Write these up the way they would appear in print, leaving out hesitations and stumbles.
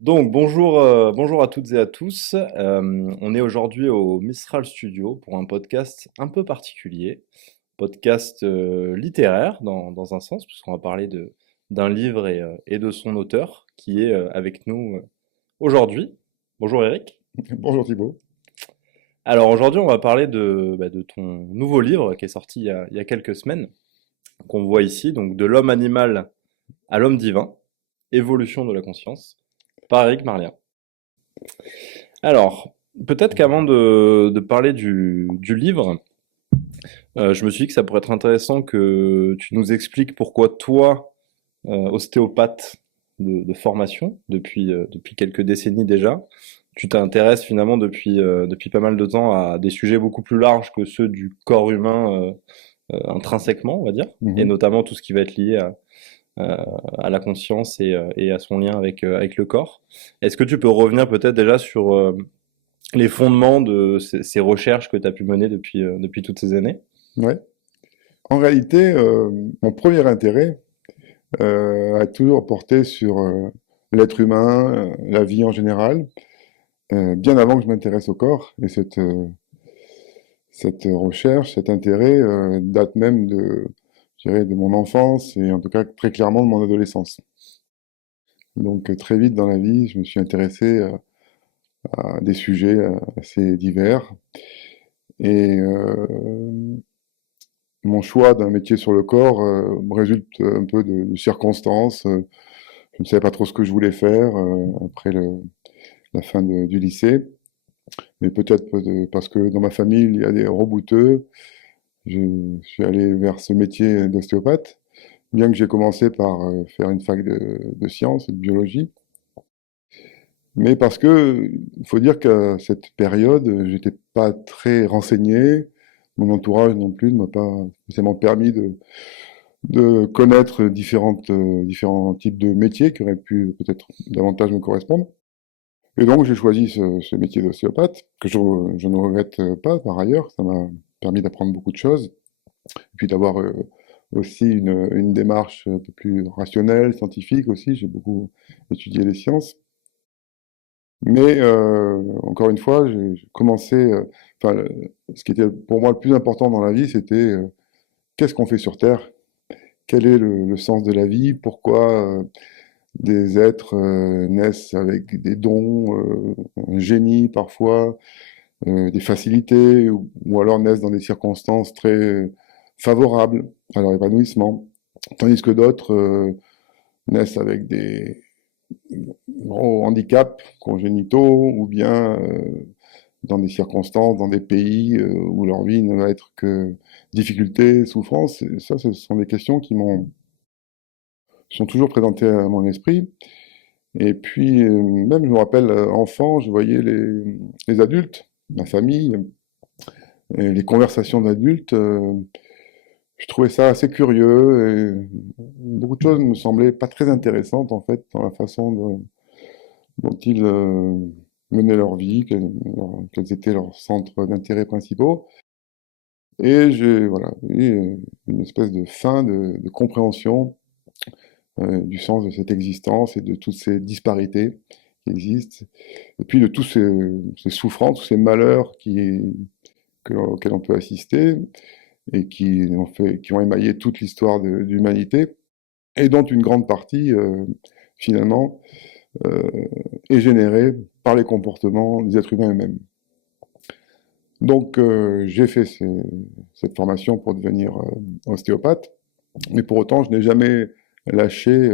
Donc bonjour à toutes et à tous. On est aujourd'hui au Mistral Studio pour un podcast un peu particulier, podcast littéraire dans un sens, puisqu'on va parler d'un livre et de son auteur qui est avec nous aujourd'hui. Bonjour Eric. Bonjour Thibaut. Alors aujourd'hui on va parler de ton nouveau livre qui est sorti il y a quelques semaines, qu'on voit ici, donc de l'homme animal à l'homme divin, évolution de la conscience, par Eric Marlien. Alors, peut-être qu'avant de parler du livre, je me suis dit que ça pourrait être intéressant que tu nous expliques pourquoi toi, ostéopathe de formation, depuis quelques décennies déjà, tu t'intéresses finalement depuis pas mal de temps à des sujets beaucoup plus larges que ceux du corps humain intrinsèquement, on va dire, et Mhm. notamment tout ce qui va être lié à la conscience et à son lien avec le corps. Est-ce que tu peux revenir peut-être déjà sur les fondements de ces recherches que tu as pu mener depuis toutes ces années? Ouais. En réalité, mon premier intérêt a toujours porté sur l'être humain, la vie en général, bien avant que je m'intéresse au corps. Et cette recherche, cet intérêt date même je dirais, de mon enfance et en tout cas très clairement de mon adolescence. Donc très vite dans la vie, je me suis intéressé à des sujets assez divers. Et mon choix d'un métier sur le corps résulte un peu de circonstances. Je ne savais pas trop ce que je voulais faire après la fin du lycée, mais peut-être parce que dans ma famille, il y a des rebouteux. Je suis allé vers ce métier d'ostéopathe, bien que j'ai commencé par faire une fac de sciences et de biologie. Mais parce que, il faut dire qu'à cette période, j'étais pas très renseigné. Mon entourage non plus ne m'a pas spécialement permis de connaître différents types de métiers qui auraient pu peut-être davantage me correspondre. Et donc j'ai choisi ce métier d'ostéopathe, que je ne regrette pas par ailleurs, ça m'a permis d'apprendre beaucoup de choses, et puis d'avoir aussi une démarche un peu plus rationnelle, scientifique aussi, j'ai beaucoup étudié les sciences. Mais encore une fois, j'ai commencé, enfin, ce qui était pour moi le plus important dans la vie, c'était qu'est-ce qu'on fait sur Terre? Quel est le sens de la vie? Pourquoi des êtres naissent avec des dons, un génie parfois, des facilités, ou alors naissent dans des circonstances très favorables à leur épanouissement, tandis que d'autres naissent avec des gros handicaps congénitaux, ou bien dans des circonstances, dans des pays où leur vie ne va être que difficultés, souffrances. Et ça, ce sont des questions sont toujours présentées à mon esprit. Et puis, même, je me rappelle, enfant, je voyais les adultes, ma famille, et les conversations d'adultes, je trouvais ça assez curieux, et beaucoup de choses me semblaient pas très intéressantes, en fait, dans la façon dont ils menaient leur vie, quels étaient leurs centres d'intérêt principaux. Et j'ai, voilà, eu une espèce de fin de compréhension du sens de cette existence et de toutes ces disparités qui existent, et puis de tous ces souffrances, tous ces malheurs auxquels on peut assister, et qui ont émaillé toute l'histoire de l'humanité, et dont une grande partie, finalement, euh, est générée par les comportements des êtres humains eux-mêmes. Donc, j'ai fait cette formation pour devenir ostéopathe, mais pour autant, je n'ai jamais lâché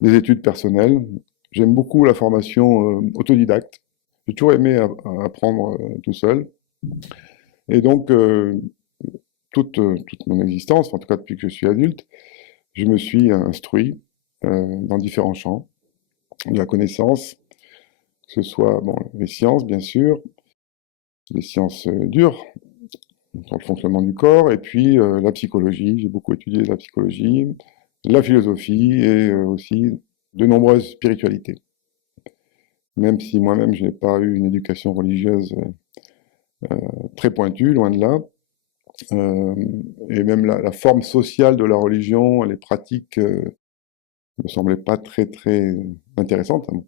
des études personnelles. J'aime beaucoup la formation autodidacte. J'ai toujours aimé apprendre tout seul. Et donc, toute mon existence, en tout cas depuis que je suis adulte, je me suis instruit dans différents champs de la connaissance, que ce soit bon, les sciences, bien sûr, les sciences dures, sur le fonctionnement du corps, et puis la psychologie. J'ai beaucoup étudié la psychologie, la philosophie et aussi de nombreuses spiritualités. Même si moi-même, je n'ai pas eu une éducation religieuse très pointue, loin de là. Euh, et même la forme sociale de la religion, les pratiques me semblaient pas très très intéressantes, hein.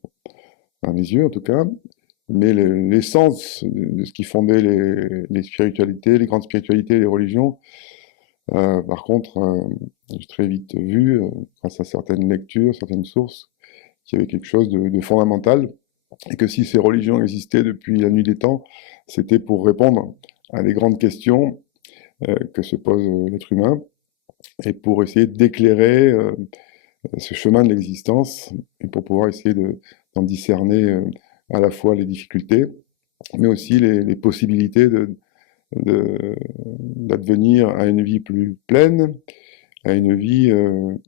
à mes yeux en tout cas, mais l'essence de ce qui fondait les spiritualités, les grandes spiritualités, les religions, par contre, j'ai très vite vu, grâce à certaines lectures, certaines sources, qu'il y avait quelque chose de fondamental, et que si ces religions existaient depuis la nuit des temps, c'était pour répondre à des grandes questions que se pose l'être humain, et pour essayer d'éclairer ce chemin de l'existence, et pour pouvoir essayer d'en discerner à la fois les difficultés, mais aussi les possibilités d'advenir à une vie plus pleine, à une vie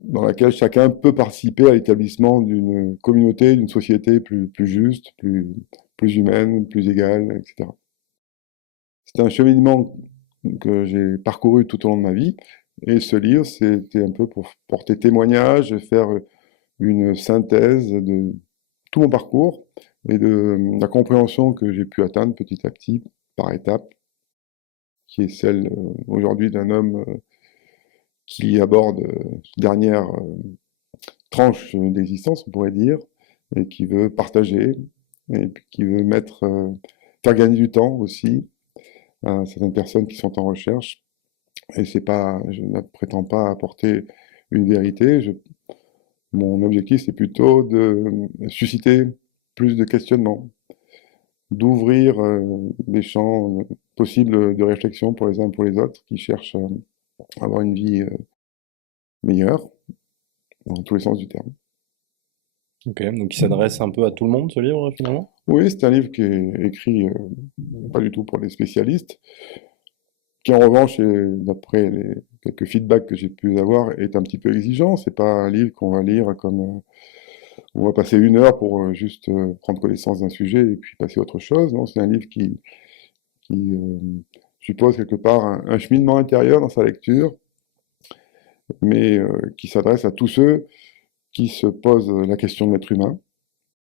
dans laquelle chacun peut participer à l'établissement d'une communauté, d'une société plus juste, plus humaine, plus égale, etc. C'est un cheminement que j'ai parcouru tout au long de ma vie, et ce livre, c'était un peu pour porter témoignage, et faire une synthèse de tout mon parcours et de la compréhension que j'ai pu atteindre petit à petit, par étapes, qui est celle aujourd'hui d'un homme qui aborde cette dernière tranche d'existence, on pourrait dire, et qui veut partager, et puis qui veut faire gagner du temps aussi à certaines personnes qui sont en recherche. Et c'est pas, je ne prétends pas apporter une vérité. Mon objectif, c'est plutôt de susciter plus de questionnements, d'ouvrir des champs possibles de réflexion pour les uns et pour les autres qui cherchent à avoir une vie meilleure, dans tous les sens du terme. Ok, donc il s'adresse un peu à tout le monde ce livre finalement? Oui, c'est un livre qui est écrit pas du tout pour les spécialistes, qui en revanche, d'après les quelques feedbacks que j'ai pu avoir, est un petit peu exigeant. C'est pas un livre qu'on va lire comme on va passer une heure pour juste prendre connaissance d'un sujet et puis passer à autre chose. Non, c'est un livre qui suppose quelque part un cheminement intérieur dans sa lecture, mais qui s'adresse à tous ceux qui se posent la question de l'être humain,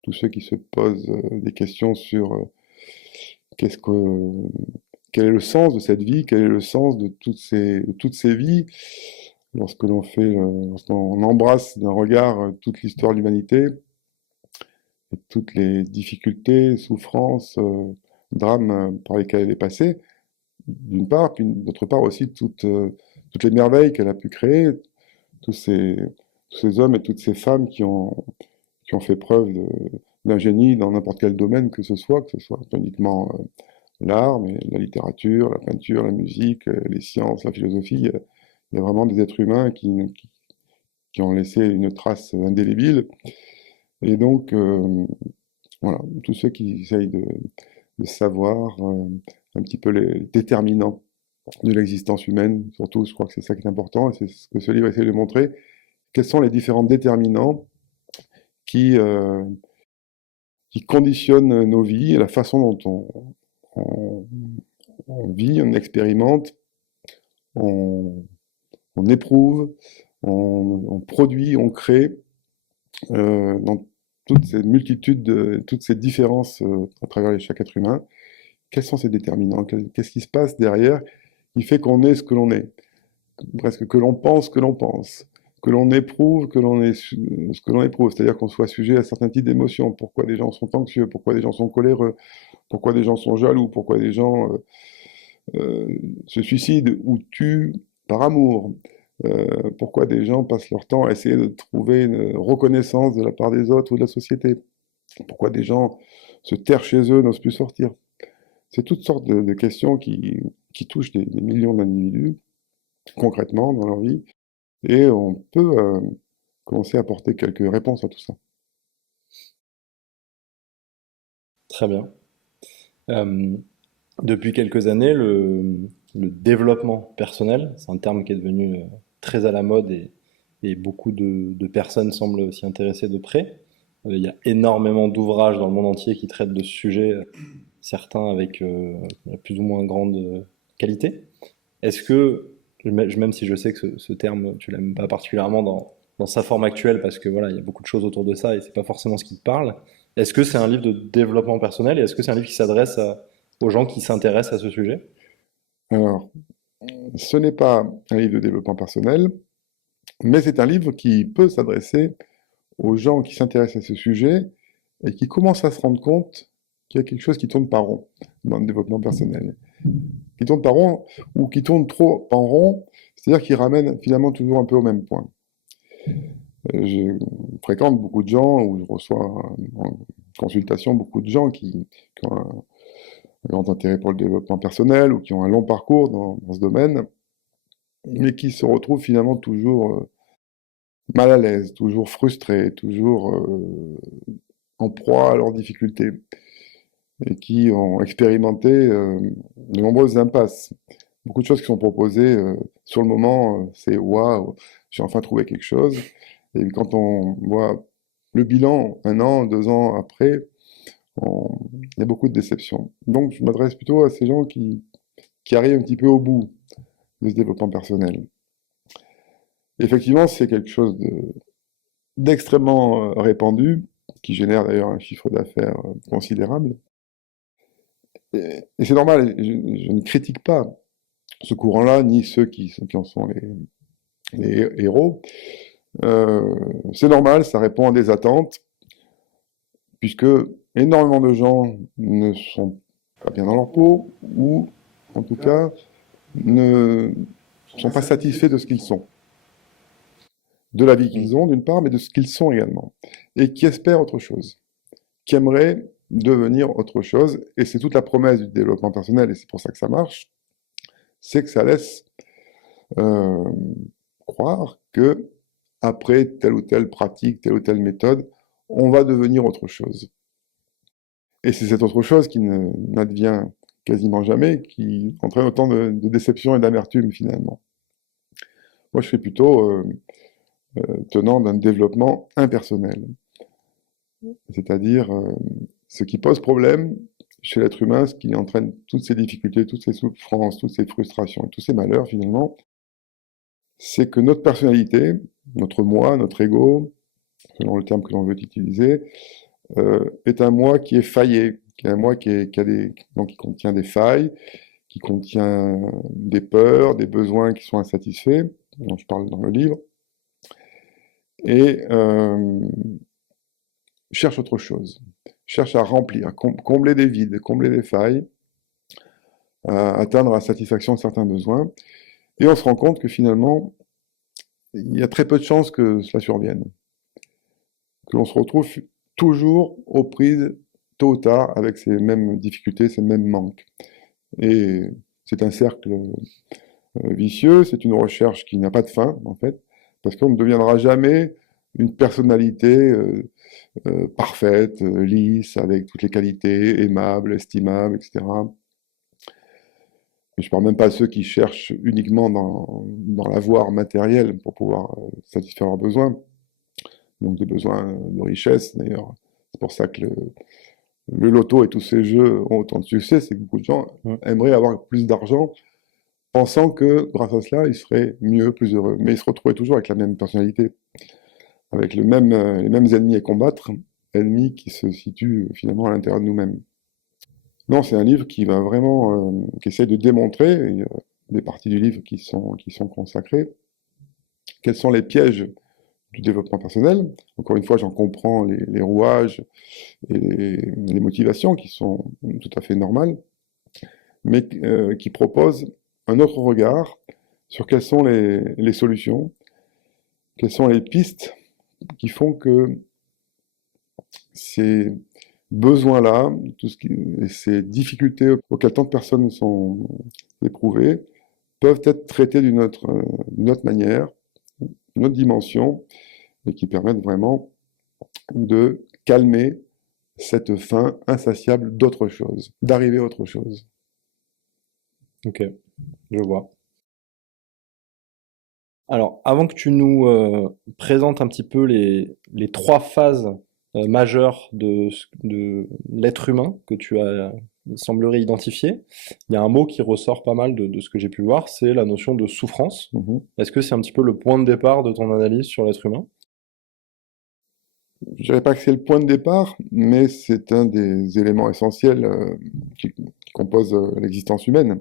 tous ceux qui se posent des questions sur qu'est-ce que, quel est le sens de cette vie, quel est le sens de toutes ces vies, lorsqu'on embrasse d'un regard toute l'histoire de l'humanité, et toutes les difficultés, souffrances, drames par lesquels elle est passée, d'une part, puis d'autre part aussi toutes les merveilles qu'elle a pu créer, tous ces, tous ces hommes et toutes ces femmes qui ont fait preuve d'un génie dans n'importe quel domaine que ce soit pas uniquement l'art, mais la littérature, la peinture, la musique, les sciences, la philosophie. Il y a vraiment des êtres humains qui ont laissé une trace indélébile. Et donc, voilà, tous ceux qui essayent de savoir un petit peu les déterminants de l'existence humaine, surtout, je crois que c'est ça qui est important, et c'est ce que ce livre essaie de montrer, quels sont les différents déterminants qui, euh, qui conditionnent nos vies et la façon dont on, on vit, on expérimente, on, on éprouve, on produit, on crée dans toutes ces multitudes, toutes ces différences à travers chaque être humain. Quels sont ces déterminants? Qu'est-ce qui se passe derrière qui fait qu'on est ce que l'on est? Presque que l'on pense, que l'on éprouve, ce que l'on éprouve, c'est-à-dire qu'on soit sujet à certains types d'émotions. Pourquoi des gens sont anxieux, pourquoi des gens sont coléreux, pourquoi des gens sont jaloux, pourquoi des gens se suicident ou tuent par amour, pourquoi des gens passent leur temps à essayer de trouver une reconnaissance de la part des autres ou de la société, pourquoi des gens se terrent chez eux, n'osent plus sortir. C'est toutes sortes de questions qui touchent des millions d'individus concrètement dans leur vie, et on peut commencer à apporter quelques réponses à tout ça. Très bien. Euh, Depuis quelques années, le développement personnel, c'est un terme qui est devenu très à la mode et beaucoup de personnes semblent s'y intéresser de près. Il y a énormément d'ouvrages dans le monde entier qui traitent de ce sujet, certains avec plus ou moins grande qualité. Est-ce que, même si je sais que ce terme, tu l'aimes pas particulièrement dans sa forme actuelle, parce que voilà, il y a beaucoup de choses autour de ça et c'est pas forcément ce qui te parle, est-ce que c'est un livre de développement personnel et est-ce que c'est un livre qui s'adresse aux gens qui s'intéressent à ce sujet? Alors, ce n'est pas un livre de développement personnel, mais c'est un livre qui peut s'adresser aux gens qui s'intéressent à ce sujet et qui commence à se rendre compte qu'il y a quelque chose qui tourne pas rond dans le développement personnel. Qui tourne pas rond ou qui tourne trop en rond, c'est-à-dire qu'il ramène finalement toujours un peu au même point. Je fréquente beaucoup de gens, ou je reçois en consultation beaucoup de gens qui ont un grand intérêt pour le développement personnel ou qui ont un long parcours dans ce domaine, mais qui se retrouvent finalement toujours mal à l'aise, toujours frustrés, toujours en proie à leurs difficultés, et qui ont expérimenté de nombreuses impasses. Beaucoup de choses qui sont proposées sur le moment, c'est waouh, j'ai enfin trouvé quelque chose. Et quand on voit le bilan 1 an, 2 ans après, il y a beaucoup de déceptions. Donc je m'adresse plutôt à ces gens qui arrivent un petit peu au bout de ce développement personnel. Et effectivement, c'est quelque chose d'extrêmement répandu, qui génère d'ailleurs un chiffre d'affaires considérable. Et c'est normal, je ne critique pas ce courant-là, ni ceux qui en sont les héros. C'est normal, ça répond à des attentes, puisque énormément de gens ne sont pas bien dans leur peau, ou en tout cas ne sont pas satisfaits de ce qu'ils sont. De la vie qu'ils ont d'une part, mais de ce qu'ils sont également. Et qui espèrent autre chose, qui aimeraient devenir autre chose, et c'est toute la promesse du développement personnel, et c'est pour ça que ça marche, c'est que ça laisse euh, croire que après telle ou telle pratique, telle ou telle méthode, on va devenir autre chose. Et c'est cette autre chose qui n'advient quasiment jamais, qui entraîne autant de déception et d'amertume finalement. Moi, je suis plutôt tenant d'un développement impersonnel, c'est-à-dire ce qui pose problème chez l'être humain, ce qui entraîne toutes ces difficultés, toutes ces souffrances, toutes ces frustrations et tous ces malheurs finalement, c'est que notre personnalité, notre moi, notre ego, selon le terme que l'on veut utiliser, est un moi qui est faillé, qui est un moi donc qui contient des failles, qui contient des peurs, des besoins qui sont insatisfaits, dont je parle dans le livre, et cherche autre chose, cherche à remplir, à combler des vides, combler des failles, à atteindre la satisfaction de certains besoins, et on se rend compte que finalement, il y a très peu de chances que cela survienne, que l'on se retrouve toujours aux prises, tôt ou tard, avec ces mêmes difficultés, ces mêmes manques. Et c'est un cercle vicieux, c'est une recherche qui n'a pas de fin, en fait, parce qu'on ne deviendra jamais une personnalité parfaite, lisse, avec toutes les qualités, aimable, estimable, etc. Et je parle même pas de ceux qui cherchent uniquement dans l'avoir matériel pour pouvoir satisfaire leurs besoins, donc des besoins de richesse d'ailleurs. C'est pour ça que le loto et tous ces jeux ont autant de succès, c'est que beaucoup de gens aimeraient avoir plus d'argent, pensant que grâce à cela, ils seraient mieux, plus heureux. Mais ils se retrouvaient toujours avec la même personnalité, avec les mêmes ennemis à combattre, ennemis qui se situent finalement à l'intérieur de nous-mêmes. Non, c'est un livre qui va vraiment, qui essaie de démontrer, il y a des parties du livre qui sont consacrées, quels sont les pièges du développement personnel. Encore une fois, j'en comprends les rouages et les motivations qui sont tout à fait normales, mais qui proposent un autre regard sur quelles sont les solutions, quelles sont les pistes qui font que ces besoins-là, ces difficultés auxquelles tant de personnes sont éprouvées, peuvent être traitées d'une autre manière, d'une autre dimension, et qui permettent vraiment de calmer cette faim insatiable d'autre chose, d'arriver à autre chose. Ok, je vois. Alors, avant que tu nous présentes un petit peu les trois phases majeures de l'être humain que tu as, il semblerait, identifier, il y a un mot qui ressort pas mal de ce que j'ai pu voir, c'est la notion de souffrance. Est-ce que c'est un petit peu le point de départ de ton analyse sur l'être humain? Je dirais pas que c'est le point de départ, mais c'est un des éléments essentiels qui composent l'existence humaine.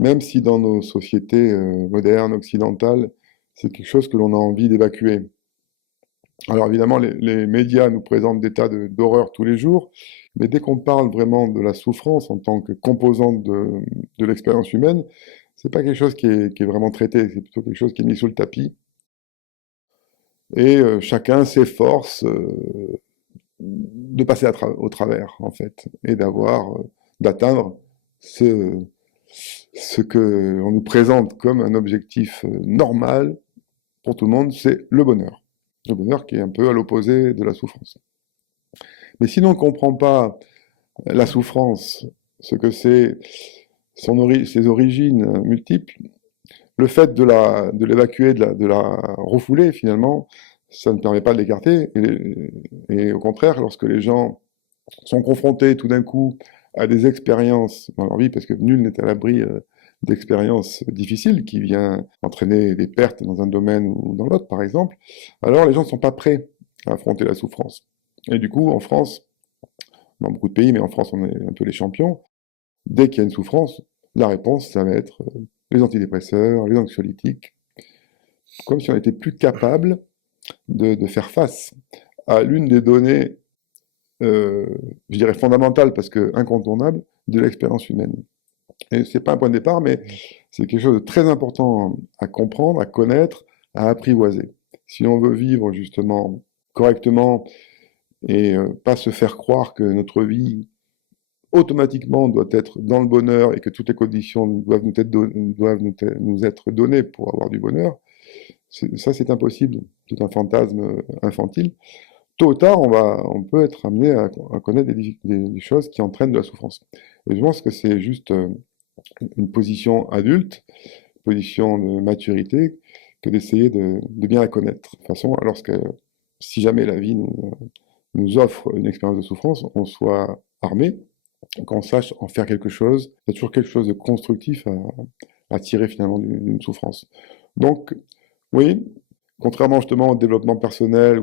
Même si dans nos sociétés modernes, occidentales, c'est quelque chose que l'on a envie d'évacuer. Alors évidemment, les médias nous présentent des tas d'horreurs tous les jours, mais dès qu'on parle vraiment de la souffrance en tant que composante de l'expérience humaine, c'est pas quelque chose qui est vraiment traité, c'est plutôt quelque chose qui est mis sous le tapis. Et chacun s'efforce de passer au travers, en fait, et d'atteindre ce, ce que on nous présente comme un objectif normal pour tout le monde, c'est le bonheur. Le bonheur qui est un peu à l'opposé de la souffrance. Mais si l'on ne comprend pas la souffrance, ce que c'est, ses origines multiples, le fait de l'évacuer, de la refouler finalement, ça ne permet pas de l'écarter. Et au contraire, lorsque les gens sont confrontés tout d'un coup à des expériences dans leur vie, parce que nul n'est à l'abri d'expériences difficiles qui viennent entraîner des pertes dans un domaine ou dans l'autre, par exemple, alors les gens ne sont pas prêts à affronter la souffrance. Et du coup, en France, dans beaucoup de pays, mais en France on est un peu les champions, dès qu'il y a une souffrance, la réponse, ça va être les antidépresseurs, les anxiolytiques, comme si on n'était plus capable de faire face à l'une des données, je dirais fondamentales, parce que incontournables, de l'expérience humaine. Et c'est pas un point de départ, mais c'est quelque chose de très important à comprendre, à connaître, à apprivoiser. Si on veut vivre justement correctement et pas se faire croire que notre vie automatiquement doit être dans le bonheur et que toutes les conditions nous être données pour avoir du bonheur, ça c'est impossible, c'est un fantasme infantile. Tôt ou tard, on peut être amené à connaître des choses qui entraînent de la souffrance. Et je pense que c'est juste une position adulte, une position de maturité, que d'essayer de bien la connaître. De toute façon, si jamais la vie nous offre une expérience de souffrance, on soit armé, qu'on sache en faire quelque chose. Il y a toujours quelque chose de constructif à tirer finalement d'une souffrance. Donc, oui, contrairement justement au développement personnel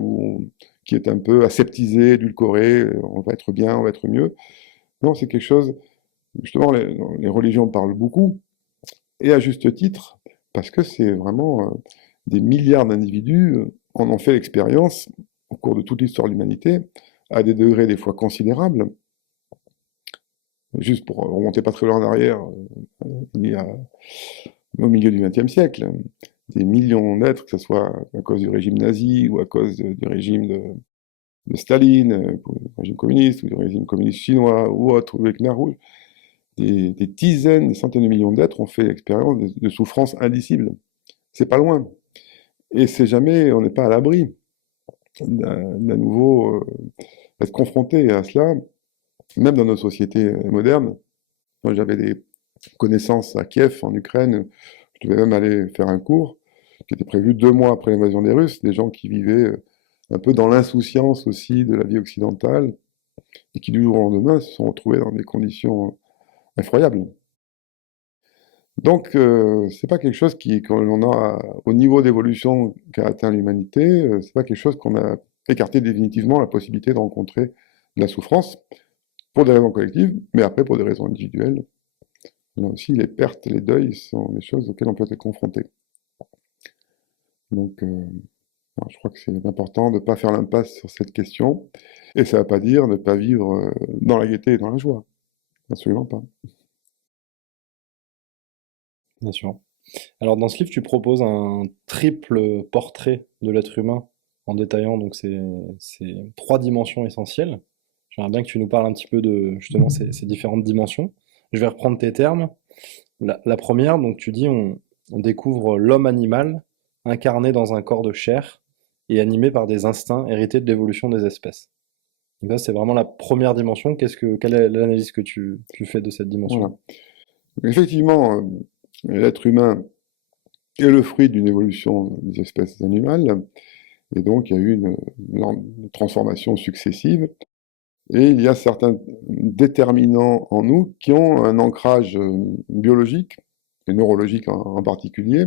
qui est un peu aseptisé, édulcoré, on va être bien, on va être mieux. Non, c'est quelque chose, justement, les religions parlent beaucoup, et à juste titre, parce que c'est vraiment des milliards d'individus en ont fait l'expérience au cours de toute l'histoire de l'humanité, à des degrés des fois considérables. Juste pour remonter pas très loin en arrière, il y a au milieu du XXe siècle, des millions d'êtres, que ce soit à cause du régime nazi ou à cause du régime de Staline, du régime communiste ou du régime communiste chinois ou autre, ou avec Khmer Rouge, des dizaines, des centaines de millions d'êtres ont fait l'expérience de souffrances indicibles. C'est pas loin. Et c'est jamais, on n'est pas à l'abri d'un nouveau être confronté à cela, même dans nos sociétés modernes. Moi, j'avais des connaissances à Kiev, en Ukraine. Je devais même aller faire un cours qui était prévu 2 mois après l'invasion des Russes. Des gens qui vivaient un peu dans l'insouciance aussi de la vie occidentale et qui, du jour au lendemain, se sont retrouvés dans des conditions effroyables. Donc, c'est pas quelque chose qu'on a au niveau d'évolution qu'a atteint l'humanité. C'est pas quelque chose qu'on a écarté définitivement la possibilité de rencontrer de la souffrance pour des raisons collectives, mais après pour des raisons individuelles. Là aussi, les pertes, les deuils sont des choses auxquelles on peut être confronté. Donc, je crois que c'est important de ne pas faire l'impasse sur cette question. Et ça ne veut pas dire ne pas vivre dans la gaieté et dans la joie. Absolument pas. Bien sûr. Alors dans ce livre, tu proposes un triple portrait de l'être humain en détaillant donc ces trois dimensions essentielles. J'aimerais bien que tu nous parles un petit peu de justement ces différentes dimensions. Je vais reprendre tes termes. La première, donc tu dis on découvre l'homme animal incarné dans un corps de chair et animé par des instincts hérités de l'évolution des espèces. Donc là, c'est vraiment la première dimension. Quelle est l'analyse que tu fais de cette dimension? Voilà. Effectivement, l'être humain est le fruit d'une évolution des espèces animales. Et donc, il y a eu une transformation successive. Et il y a certains déterminants en nous qui ont un ancrage biologique, et neurologique en particulier,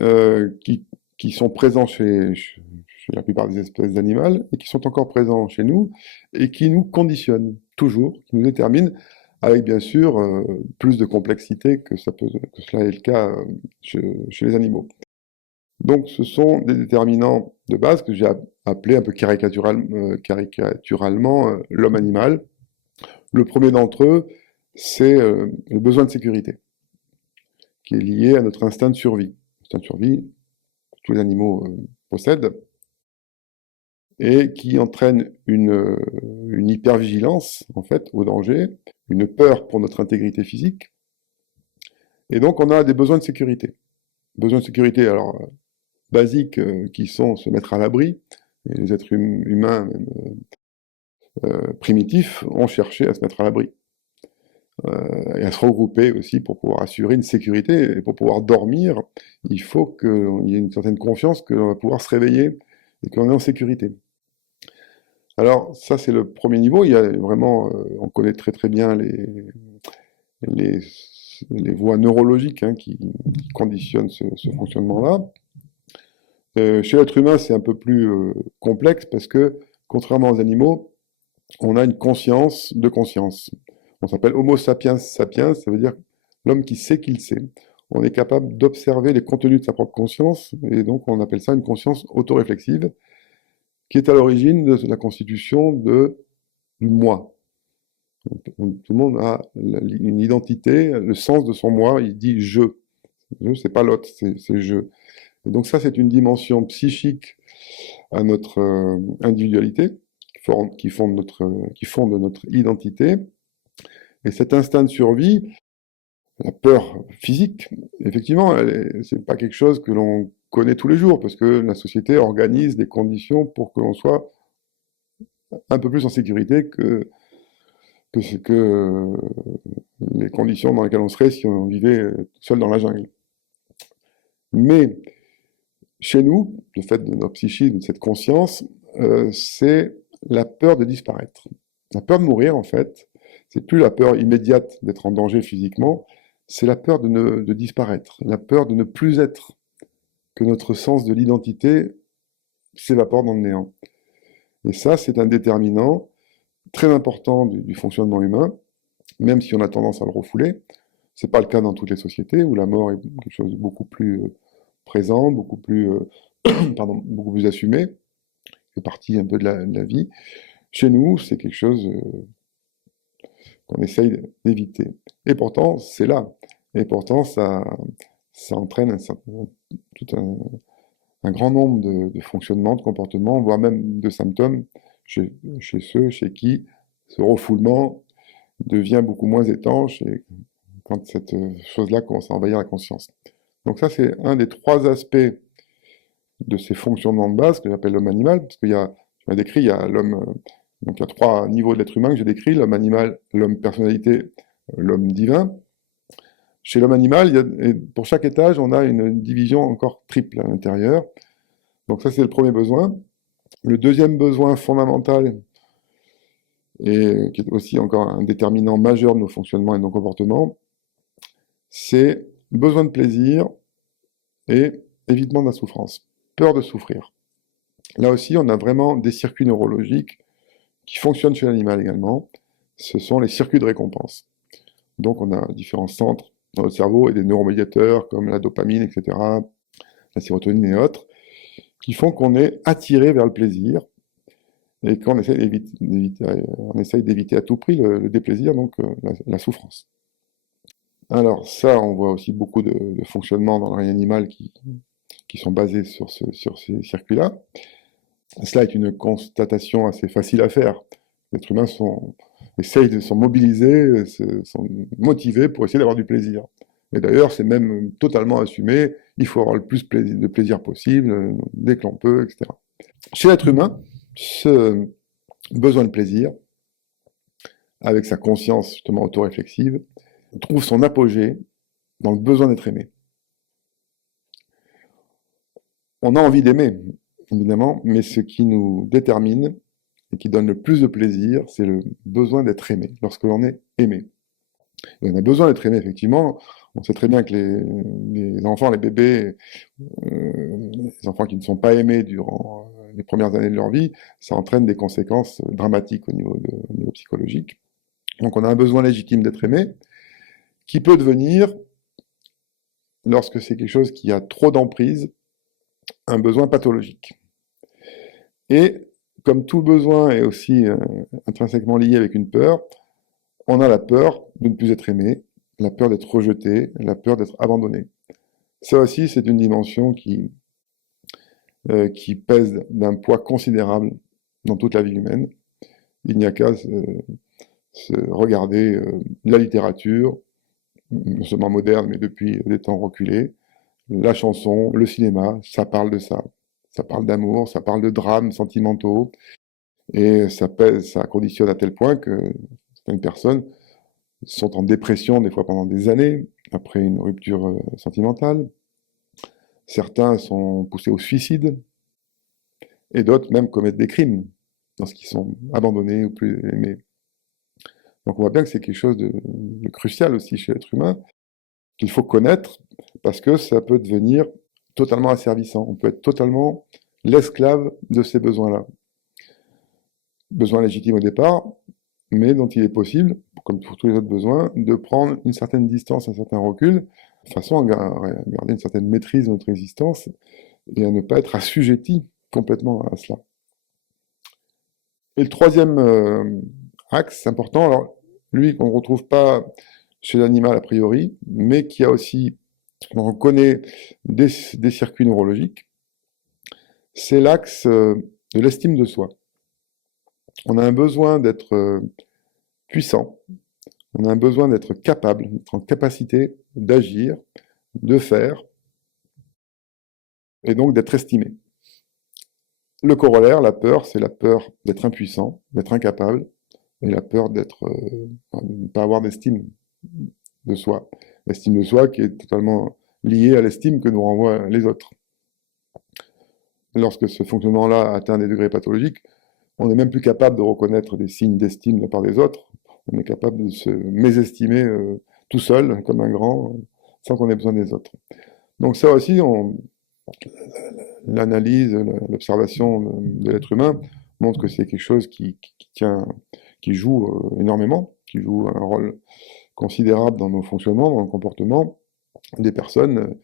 euh, qui, qui sont présents chez la plupart des espèces animales et qui sont encore présents chez nous et qui nous conditionnent toujours, qui nous déterminent, avec bien sûr plus de complexité que cela est le cas chez les animaux. Donc ce sont des déterminants de base que j'ai appelés un peu caricaturalement l'homme-animal. Le premier d'entre eux, c'est le besoin de sécurité, qui est lié à notre instinct de survie. L'instinct de survie, que tous les animaux possèdent, et qui entraîne une hypervigilance, en fait, au danger, une peur pour notre intégrité physique, et donc on a des besoins de sécurité. Besoins de sécurité, alors, basiques, qui sont se mettre à l'abri, et les êtres humains, même, primitifs, ont cherché à se mettre à l'abri. Et à se regrouper aussi pour pouvoir assurer une sécurité. Et pour pouvoir dormir, il faut qu'il y ait une certaine confiance que l'on va pouvoir se réveiller et qu'on est en sécurité. Alors ça c'est le premier niveau, il y a vraiment, on connaît très très bien les, les voies neurologiques hein, qui conditionnent ce fonctionnement-là. Chez l'être humain c'est un peu plus complexe parce que contrairement aux animaux, on a une conscience de conscience. On s'appelle Homo sapiens sapiens, ça veut dire l'homme qui sait qu'il sait. On est capable d'observer les contenus de sa propre conscience, et donc on appelle ça une conscience autoréflexive, qui est à l'origine de la constitution du moi. Tout le monde a une identité, le sens de son moi, il dit je. Je, c'est pas l'autre, c'est je. Et donc ça, c'est une dimension psychique à notre individualité, qui fonde notre identité. Et cet instinct de survie, la peur physique, effectivement, c'est pas quelque chose que l'on connaît tous les jours, parce que la société organise des conditions pour que l'on soit un peu plus en sécurité que les conditions dans lesquelles on serait si on vivait seul dans la jungle. Mais chez nous, le fait de notre psychisme, de cette conscience, c'est la peur de disparaître. La peur de mourir, en fait, c'est plus la peur immédiate d'être en danger physiquement, c'est la peur de disparaître, la peur de ne plus être, que notre sens de l'identité s'évapore dans le néant. Et ça, c'est un déterminant très important du fonctionnement humain, même si on a tendance à le refouler. C'est pas le cas dans toutes les sociétés où la mort est quelque chose de beaucoup plus présent, beaucoup plus, pardon, beaucoup plus assumé, fait partie un peu de la vie. Chez nous, c'est quelque chose qu'on essaye d'éviter. Et pourtant, c'est là. Et pourtant, ça entraîne tout un grand nombre de fonctionnements, de comportements, voire même de symptômes chez ceux chez qui ce refoulement devient beaucoup moins étanche et quand cette chose-là commence à envahir la conscience. Donc ça, c'est un des trois aspects de ces fonctionnements de base que j'appelle l'homme animal, parce qu'il y a, je l'ai décrit, il y a l'homme, donc il y a trois niveaux de l'être humain que j'ai décrit, l'homme animal, l'homme personnalité, l'homme divin. Chez l'homme animal, et pour chaque étage, on a une division encore triple à l'intérieur. Donc ça, c'est le premier besoin. Le deuxième besoin fondamental, et qui est aussi encore un déterminant majeur de nos fonctionnements et de nos comportements, c'est besoin de plaisir et évitement de la souffrance, peur de souffrir. Là aussi, on a vraiment des circuits neurologiques qui fonctionnent chez l'animal également. Ce sont les circuits de récompense. Donc on a différents centres dans notre cerveau et des neuromédiateurs comme la dopamine, etc., la sérotonine et autres, qui font qu'on est attiré vers le plaisir et qu'on essaie d'éviter à tout prix le déplaisir, donc la souffrance. Alors ça, on voit aussi beaucoup de fonctionnements dans le règne animal qui sont basés sur ces circuits-là. Cela est une constatation assez facile à faire. Les êtres humains essayent de sont mobilisés, sont motivés pour essayer d'avoir du plaisir. Et d'ailleurs, c'est même totalement assumé, il faut avoir le plus de plaisir possible, dès que l'on peut, etc. Chez l'être humain, ce besoin de plaisir, avec sa conscience justement autoréflexive, trouve son apogée dans le besoin d'être aimé. On a envie d'aimer, évidemment, mais ce qui nous détermine et qui donne le plus de plaisir, c'est le besoin d'être aimé, lorsque l'on est aimé. Et on a besoin d'être aimé, effectivement. On sait très bien que les enfants, les bébés, les enfants qui ne sont pas aimés durant les premières années de leur vie, ça entraîne des conséquences dramatiques au niveau psychologique. Donc on a un besoin légitime d'être aimé, qui peut devenir, lorsque c'est quelque chose qui a trop d'emprise, un besoin pathologique. Et comme tout besoin est aussi intrinsèquement lié avec une peur, on a la peur de ne plus être aimé, la peur d'être rejeté, la peur d'être abandonné. Ça aussi, c'est une dimension qui pèse d'un poids considérable dans toute la vie humaine. Il n'y a qu'à regarder la littérature, non seulement moderne, mais depuis des temps reculés, la chanson, le cinéma, ça parle de ça. Ça parle d'amour, ça parle de drames sentimentaux, et ça pèse, ça conditionne à tel point que certaines personnes sont en dépression des fois pendant des années, après une rupture sentimentale. Certains sont poussés au suicide, et d'autres même commettent des crimes lorsqu'ils sont abandonnés ou plus aimés. Donc on voit bien que c'est quelque chose de crucial aussi chez l'être humain, qu'il faut connaître, parce que ça peut devenir totalement asservissant. On peut être totalement l'esclave de ces besoins-là. Besoins légitimes au départ, mais dont il est possible, comme pour tous les autres besoins, de prendre une certaine distance, un certain recul, de façon à garder une certaine maîtrise de notre existence et à ne pas être assujetti complètement à cela. Et le troisième axe important, alors lui qu'on ne retrouve pas chez l'animal a priori, mais qui a aussi, on connaît des circuits neurologiques, c'est l'axe de l'estime de soi. On a un besoin d'être puissant, on a un besoin d'être capable, d'être en capacité d'agir, de faire, et donc d'être estimé. Le corollaire, la peur, c'est la peur d'être impuissant, d'être incapable, et la peur de ne pas avoir d'estime de soi. L'estime de soi qui est totalement liée à l'estime que nous renvoient les autres. Lorsque ce fonctionnement-là atteint des degrés pathologiques, on n'est même plus capable de reconnaître des signes d'estime de la part des autres. On est capable de se mésestimer tout seul, comme un grand, sans qu'on ait besoin des autres. Donc ça aussi, l'analyse, l'observation de l'être humain montre que c'est quelque chose qui joue énormément, qui joue un rôle considérable dans nos fonctionnements, dans nos comportements. Des personnes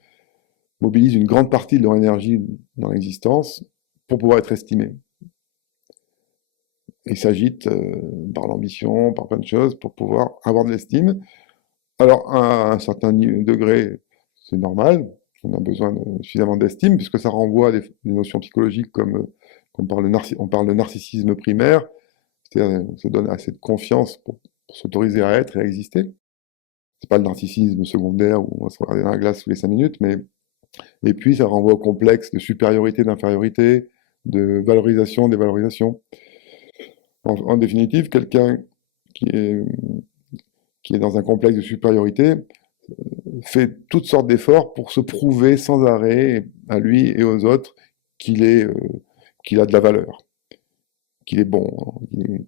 mobilisent une grande partie de leur énergie dans l'existence pour pouvoir être estimées. Et s'agitent par l'ambition, par plein de choses, pour pouvoir avoir de l'estime. Alors, à un certain degré, c'est normal, on a besoin suffisamment d'estime, puisque ça renvoie à des notions psychologiques comme on parle de narcissisme primaire, c'est-à-dire on se donne assez de confiance pour s'autoriser à être et à exister. C'est pas le narcissisme secondaire où on va se regarder dans la glace tous les 5 minutes, mais et puis ça renvoie au complexe de supériorité, d'infériorité, de valorisation, dévalorisation. En définitive, quelqu'un qui est, qui est dans un complexe de supériorité fait toutes sortes d'efforts pour se prouver sans arrêt à lui et aux autres qu'il a de la valeur, qu'il est bon,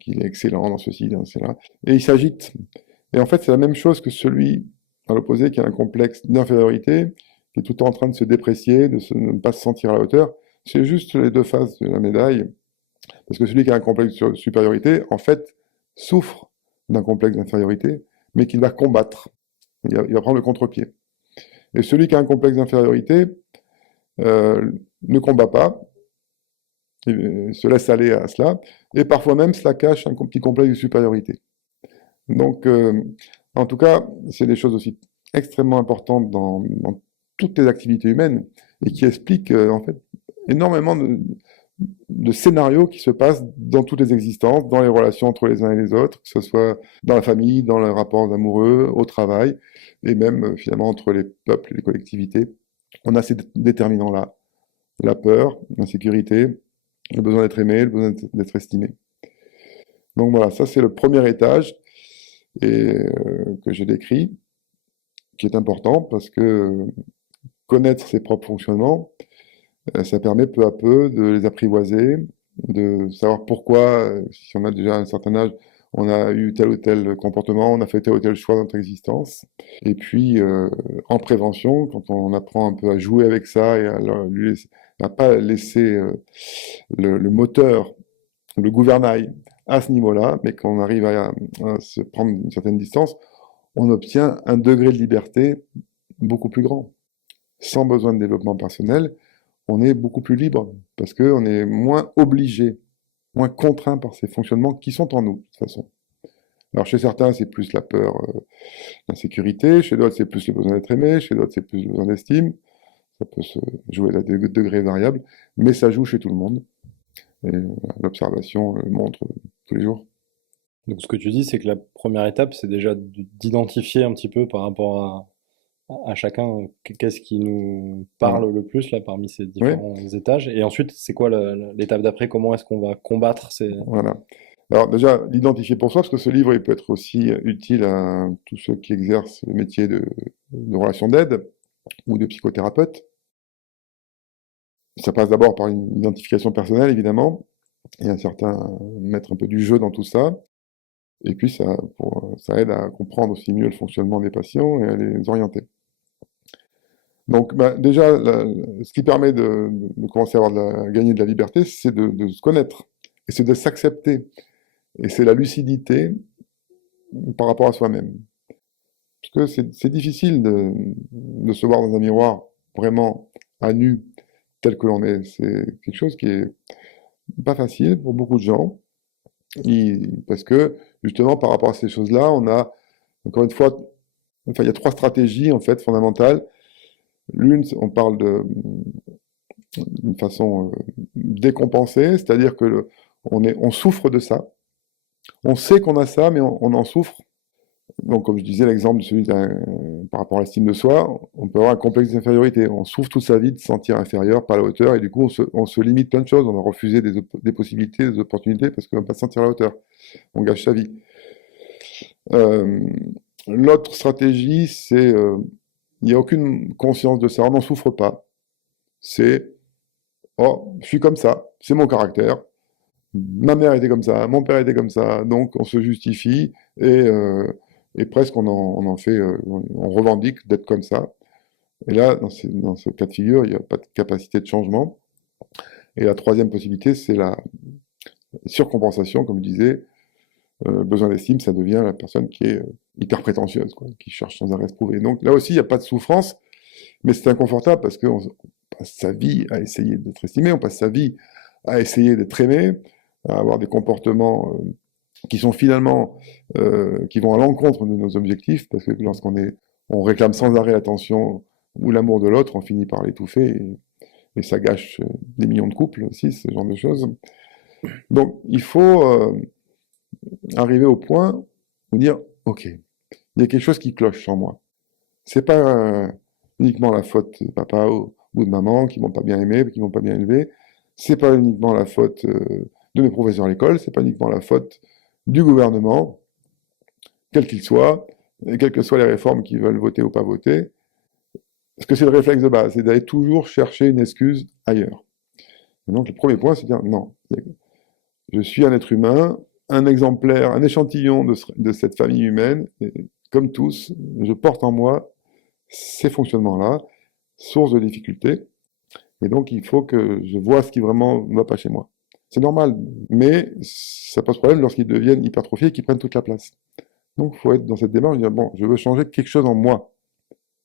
qu'il est excellent dans ceci, dans cela. Et il s'agite. Et en fait, c'est la même chose que celui à l'opposé qui a un complexe d'infériorité, qui est tout le temps en train de se déprécier, de ne pas se sentir à la hauteur. C'est juste les deux faces de la médaille. Parce que celui qui a un complexe de supériorité, en fait, souffre d'un complexe d'infériorité, mais qu'il va combattre. Il va prendre le contre-pied. Et celui qui a un complexe d'infériorité ne combat pas, se laisse aller à cela, et parfois même cela cache un petit complexe de supériorité. Donc, en tout cas, c'est des choses aussi extrêmement importantes dans toutes les activités humaines, et qui expliquent en fait énormément de scénarios qui se passent dans toutes les existences, dans les relations entre les uns et les autres, que ce soit dans la famille, dans les rapports amoureux, au travail, et même finalement entre les peuples et les collectivités. On a ces déterminants-là. La peur, l'insécurité, le besoin d'être aimé, le besoin d'être estimé. Donc voilà, ça c'est le premier étage que je décris, qui est important parce que connaître ses propres fonctionnements, ça permet peu à peu de les apprivoiser, de savoir pourquoi, si on a déjà un certain âge, on a eu tel ou tel comportement, on a fait tel ou tel choix dans notre existence. Et puis, en prévention, quand on apprend un peu à jouer avec ça et à pas laisser le moteur, le gouvernail à ce niveau-là, mais qu'on arrive à se prendre une certaine distance, on obtient un degré de liberté beaucoup plus grand, sans besoin de développement personnel. on est beaucoup plus libre, parce qu'on est moins obligé, moins contraint par ces fonctionnements qui sont en nous, de toute façon. Alors chez certains, c'est plus la peur, l'insécurité, chez d'autres, c'est plus le besoin d'être aimé, chez d'autres, c'est plus le besoin d'estime. Ça peut se jouer à des degrés variables, mais ça joue chez tout le monde. Et l'observation le montre tous les jours. Donc ce que tu dis, c'est que la première étape, c'est déjà d'identifier un petit peu par rapport à chacun qu'est-ce qui nous Voilà. parle le plus là parmi ces Oui, différents étages. Et ensuite, c'est quoi l'étape d'après? Comment est-ce qu'on va combattre ces... voilà. Alors déjà, l'identifier pour soi, parce que ce livre, il peut être aussi utile à tous ceux qui exercent le métier de relation d'aide ou de psychothérapeute. Ça passe d'abord par une identification personnelle, évidemment, et un certain mettre un peu du jeu dans tout ça. Et puis ça aide à comprendre aussi mieux le fonctionnement des patients et à les orienter. Donc bah, déjà, ce qui permet de commencer à gagner de la liberté, c'est de se connaître, et c'est de s'accepter. Et c'est la lucidité par rapport à soi-même. Parce que c'est difficile de se voir dans un miroir vraiment à nu, tel que l'on est. C'est quelque chose qui est pas facile pour beaucoup de gens, parce que justement par rapport à ces choses-là, on a encore une fois, enfin il y a trois stratégies en fait fondamentales. L'une, on parle d'une façon décompensée, c'est-à-dire que on souffre de ça. On sait qu'on a ça, mais on en souffre. Donc, comme je disais, l'exemple de par rapport à l'estime de soi, on peut avoir un complexe d'infériorité. On souffre toute sa vie de se sentir inférieur, pas à la hauteur, et du coup, on se limite plein de choses. On va refuser des possibilités, des opportunités, parce qu'on ne va pas se sentir à la hauteur. On gâche sa vie. Euh, L'autre stratégie, c'est il n'y a aucune conscience de ça, on n'en souffre pas. C'est oh, je suis comme ça, c'est mon caractère. Ma mère était comme ça, mon père était comme ça, donc on se justifie et presque on en fait, on revendique d'être comme ça. Et là, dans ce cas de figure, il n'y a pas de capacité de changement. Et la troisième possibilité, c'est la surcompensation, comme je disais, besoin d'estime, ça devient la personne qui est hyper prétentieuse, quoi, qui cherche sans arrêt à se prouver. Donc là aussi, il n'y a pas de souffrance, mais c'est inconfortable parce qu'on passe sa vie à essayer d'être estimé, on passe sa vie à essayer d'être aimé, à avoir des comportements qui sont finalement, qui vont à l'encontre de nos objectifs, parce que on réclame sans arrêt l'attention ou l'amour de l'autre, on finit par l'étouffer, et ça gâche des millions de couples aussi, ce genre de choses. Donc, il faut arriver au point où dire, ok, il y a quelque chose qui cloche en moi. C'est pas uniquement la faute de papa ou de maman qui m'ont pas bien aimé, qui m'ont pas bien élevé. C'est pas uniquement la faute de mes professeurs à l'école. C'est pas uniquement la faute du gouvernement, quel qu'il soit, et quelles que soient les réformes qu'ils veulent voter ou pas voter. Parce que c'est le réflexe de base, c'est d'aller toujours chercher une excuse ailleurs. Et donc le premier point, c'est de dire non, je suis un être humain, un exemplaire, un échantillon de cette famille humaine, et comme tous, je porte en moi ces fonctionnements-là, source de difficultés, et donc il faut que je vois ce qui vraiment ne va pas chez moi. C'est normal, mais ça pose problème lorsqu'ils deviennent hypertrophiés et qu'ils prennent toute la place. Donc il faut être dans cette démarche, dire bon, je veux changer quelque chose en moi,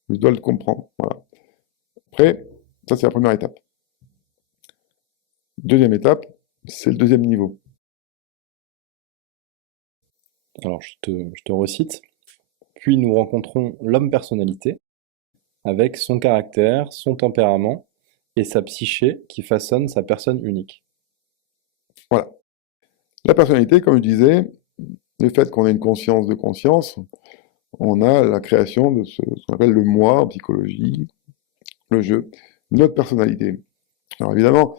je dois le comprendre. Voilà. Après, ça c'est la première étape. Deuxième étape, c'est le deuxième niveau. Alors, je te recite. Puis nous rencontrons l'homme personnalité, avec son caractère, son tempérament et sa psyché qui façonne sa personne unique. Voilà. La personnalité, comme je disais, le fait qu'on ait une conscience de conscience, on a la création de ce qu'on appelle le moi en psychologie, le jeu, notre personnalité. Alors évidemment,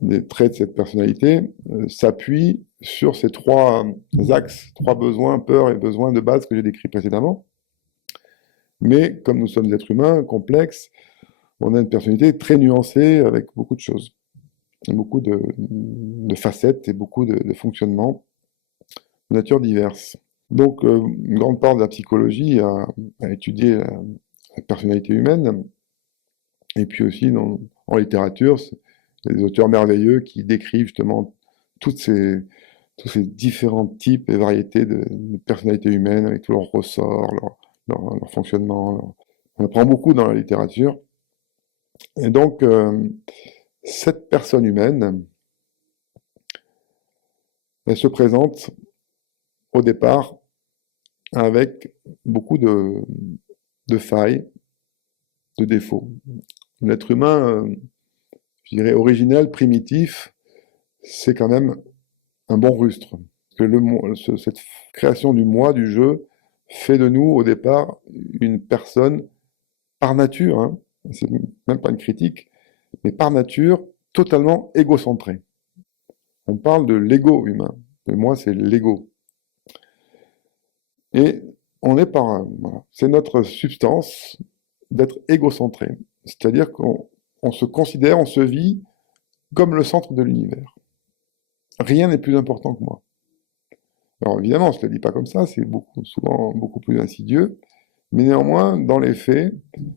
des traits de cette personnalité s'appuient sur ces trois axes, trois besoins, peur et besoins de base que j'ai décrits précédemment. Mais comme nous sommes des êtres humains complexes, on a une personnalité très nuancée avec beaucoup de choses, beaucoup de facettes et beaucoup de fonctionnements de nature diverse. Donc, une grande part de la psychologie a étudié la personnalité humaine, et puis aussi en littérature, il y a des auteurs merveilleux qui décrivent justement toutes ces, tous ces différents types et variétés de personnalités humaines, avec tous leurs ressorts, leur fonctionnement. On apprend beaucoup dans la littérature, Et donc, cette personne humaine, elle se présente au départ avec beaucoup de failles, de défauts. L'être humain, je dirais originel, primitif, c'est quand même un bon rustre. Que cette création du moi, du jeu, fait de nous, au départ, une personne par nature, hein, c'est même pas une critique, mais par nature, totalement égocentrée. On parle de l'ego humain. Le moi, c'est l'ego. Et on est voilà, c'est notre substance d'être égocentré. C'est-à-dire qu'on se considère, on se vit comme le centre de l'univers. Rien n'est plus important que moi. Alors évidemment, on ne se le dit pas comme ça, c'est souvent beaucoup plus insidieux, mais néanmoins, dans les faits,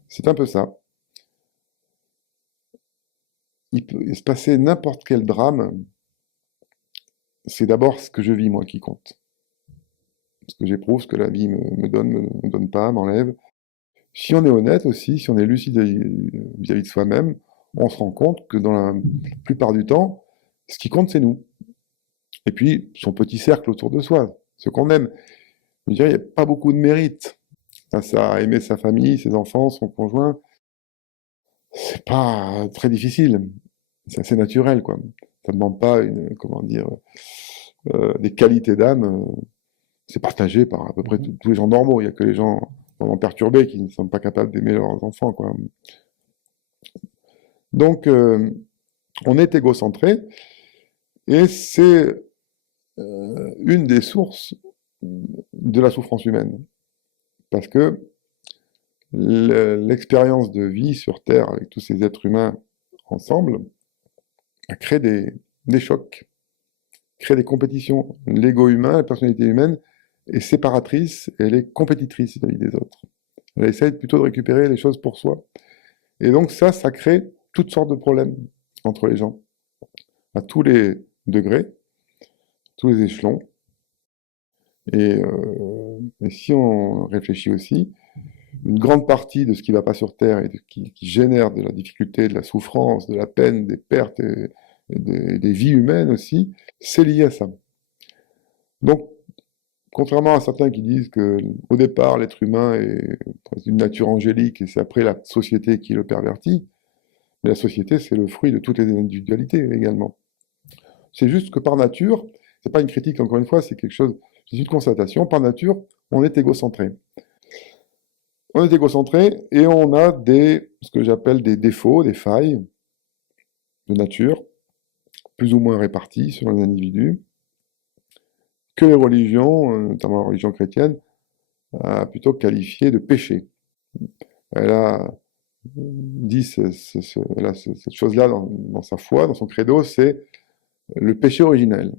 c'est un peu ça. Il peut se passer n'importe quel drame, c'est d'abord ce que je vis, moi, qui compte. Ce que j'éprouve, ce que la vie me donne, me donne pas, m'enlève. Si on est honnête aussi, si on est lucide vis-à-vis de soi-même, on se rend compte que dans la plupart du temps, ce qui compte, c'est nous. Et puis, son petit cercle autour de soi, ce qu'on aime. Je dirais, il n'y a pas beaucoup de mérite à ça, à aimer sa famille, ses enfants, son conjoint. C'est pas très difficile. C'est assez naturel, quoi. Ça ne demande pas comment dire, des qualités d'âme. C'est partagé par à peu près tous les gens normaux. Il n'y a que les gens vraiment perturbés qui ne sont pas capables d'aimer leurs enfants, quoi. Donc, on est égocentré et c'est une des sources de la souffrance humaine. Parce que l'expérience de vie sur Terre avec tous ces êtres humains ensemble a créé des chocs, crée des compétitions. L'ego humain, la personnalité humaine est séparatrice et elle est compétitrice vis-à-vis des autres. Elle essaie plutôt de récupérer les choses pour soi. Et donc ça crée toutes sortes de problèmes entre les gens, à tous les degrés, tous les échelons. Et si on réfléchit aussi, une grande partie de ce qui ne va pas sur Terre et qui génère de la difficulté, de la souffrance, de la peine, des pertes et des vies humaines aussi, c'est lié à ça. Donc, contrairement à certains qui disent que au départ l'être humain est d'une nature angélique et c'est après la société qui le pervertit, mais la société c'est le fruit de toutes les individualités également. C'est juste que par nature, c'est pas une critique encore une fois, c'est quelque chose, c'est une constatation, par nature, on est égocentré. On est égocentré et on a ce que j'appelle des défauts, des failles de nature, plus ou moins réparties sur les individus, que les religions, notamment la religion chrétienne, a plutôt qualifié de péché. Elle a dit cette chose-là dans sa foi, dans son credo, c'est le péché originel.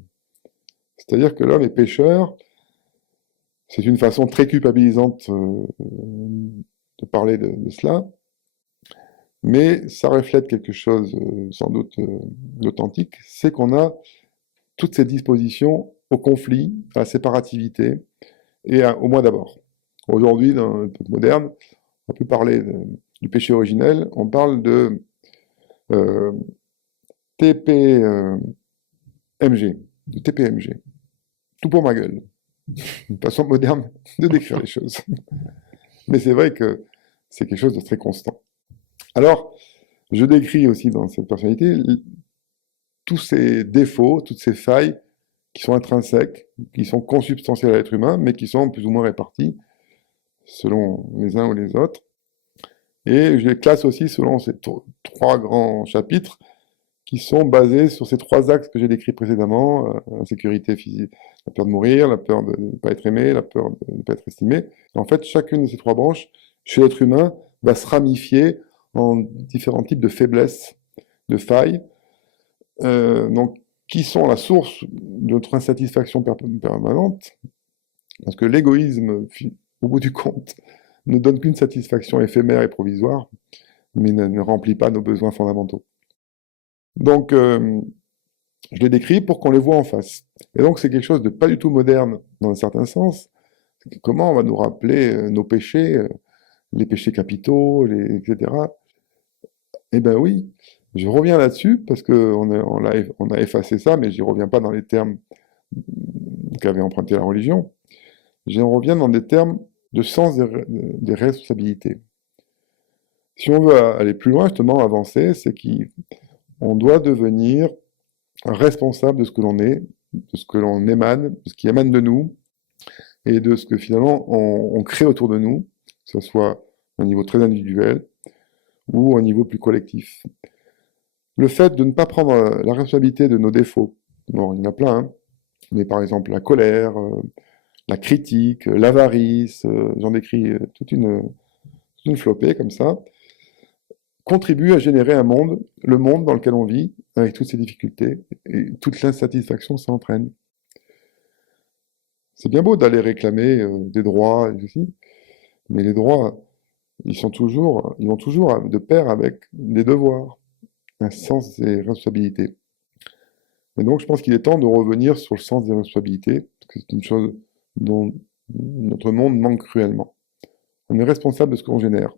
C'est-à-dire que l'homme est pécheur, c'est une façon très culpabilisante de parler de cela, mais ça reflète quelque chose sans doute d'authentique, c'est qu'on a toutes ces dispositions au conflit, à la séparativité et au moi d'abord. Aujourd'hui, dans l'époque moderne, on peut parler du péché originel, on parle de TPMG, de TPMG. Tout pour ma gueule. Une façon moderne de décrire les choses. Mais c'est vrai que c'est quelque chose de très constant. Alors, je décris aussi dans cette personnalité tous ces défauts, toutes ces failles qui sont intrinsèques, qui sont consubstantielles à l'être humain, mais qui sont plus ou moins répartis selon les uns ou les autres. Et je les classe aussi selon ces trois grands chapitres qui sont basés sur ces trois axes que j'ai décrits précédemment, l'insécurité physique, la peur de mourir, la peur de ne pas être aimé, la peur de ne pas être estimé. Et en fait, chacune de ces trois branches, chez l'être humain, va se ramifier en différents types de faiblesses, de failles, donc, qui sont la source de notre insatisfaction permanente, parce que l'égoïsme, au bout du compte, ne donne qu'une satisfaction éphémère et provisoire, mais ne remplit pas nos besoins fondamentaux. Donc, je les décris pour qu'on les voit en face. Et donc, c'est quelque chose de pas du tout moderne dans un certain sens. Comment on va nous rappeler nos péchés, les péchés capitaux, etc. Eh ben oui, je reviens là-dessus parce que on a effacé ça, mais j'y reviens pas dans les termes qu'avait emprunté la religion. J'y reviens dans des termes de sens des responsabilités. Si on veut aller plus loin, justement, avancer, c'est qu'on doit devenir responsable de ce que l'on est, de ce que l'on émane, de ce qui émane de nous, et de ce que finalement on crée autour de nous, que ce soit au niveau très individuel ou au niveau plus collectif. Le fait de ne pas prendre la responsabilité de nos défauts, bon, il y en a plein, hein, mais par exemple la colère, la critique, l'avarice, j'en décris toute une flopée comme ça, contribue à générer un monde, le monde dans lequel on vit, avec toutes ses difficultés et toute l'insatisfaction que ça entraîne. C'est bien beau d'aller réclamer des droits et ceci, mais les droits, ils vont toujours de pair avec des devoirs, un sens des responsabilités. Et donc, je pense qu'il est temps de revenir sur le sens des responsabilités, parce que c'est une chose dont notre monde manque cruellement. On est responsable de ce qu'on génère.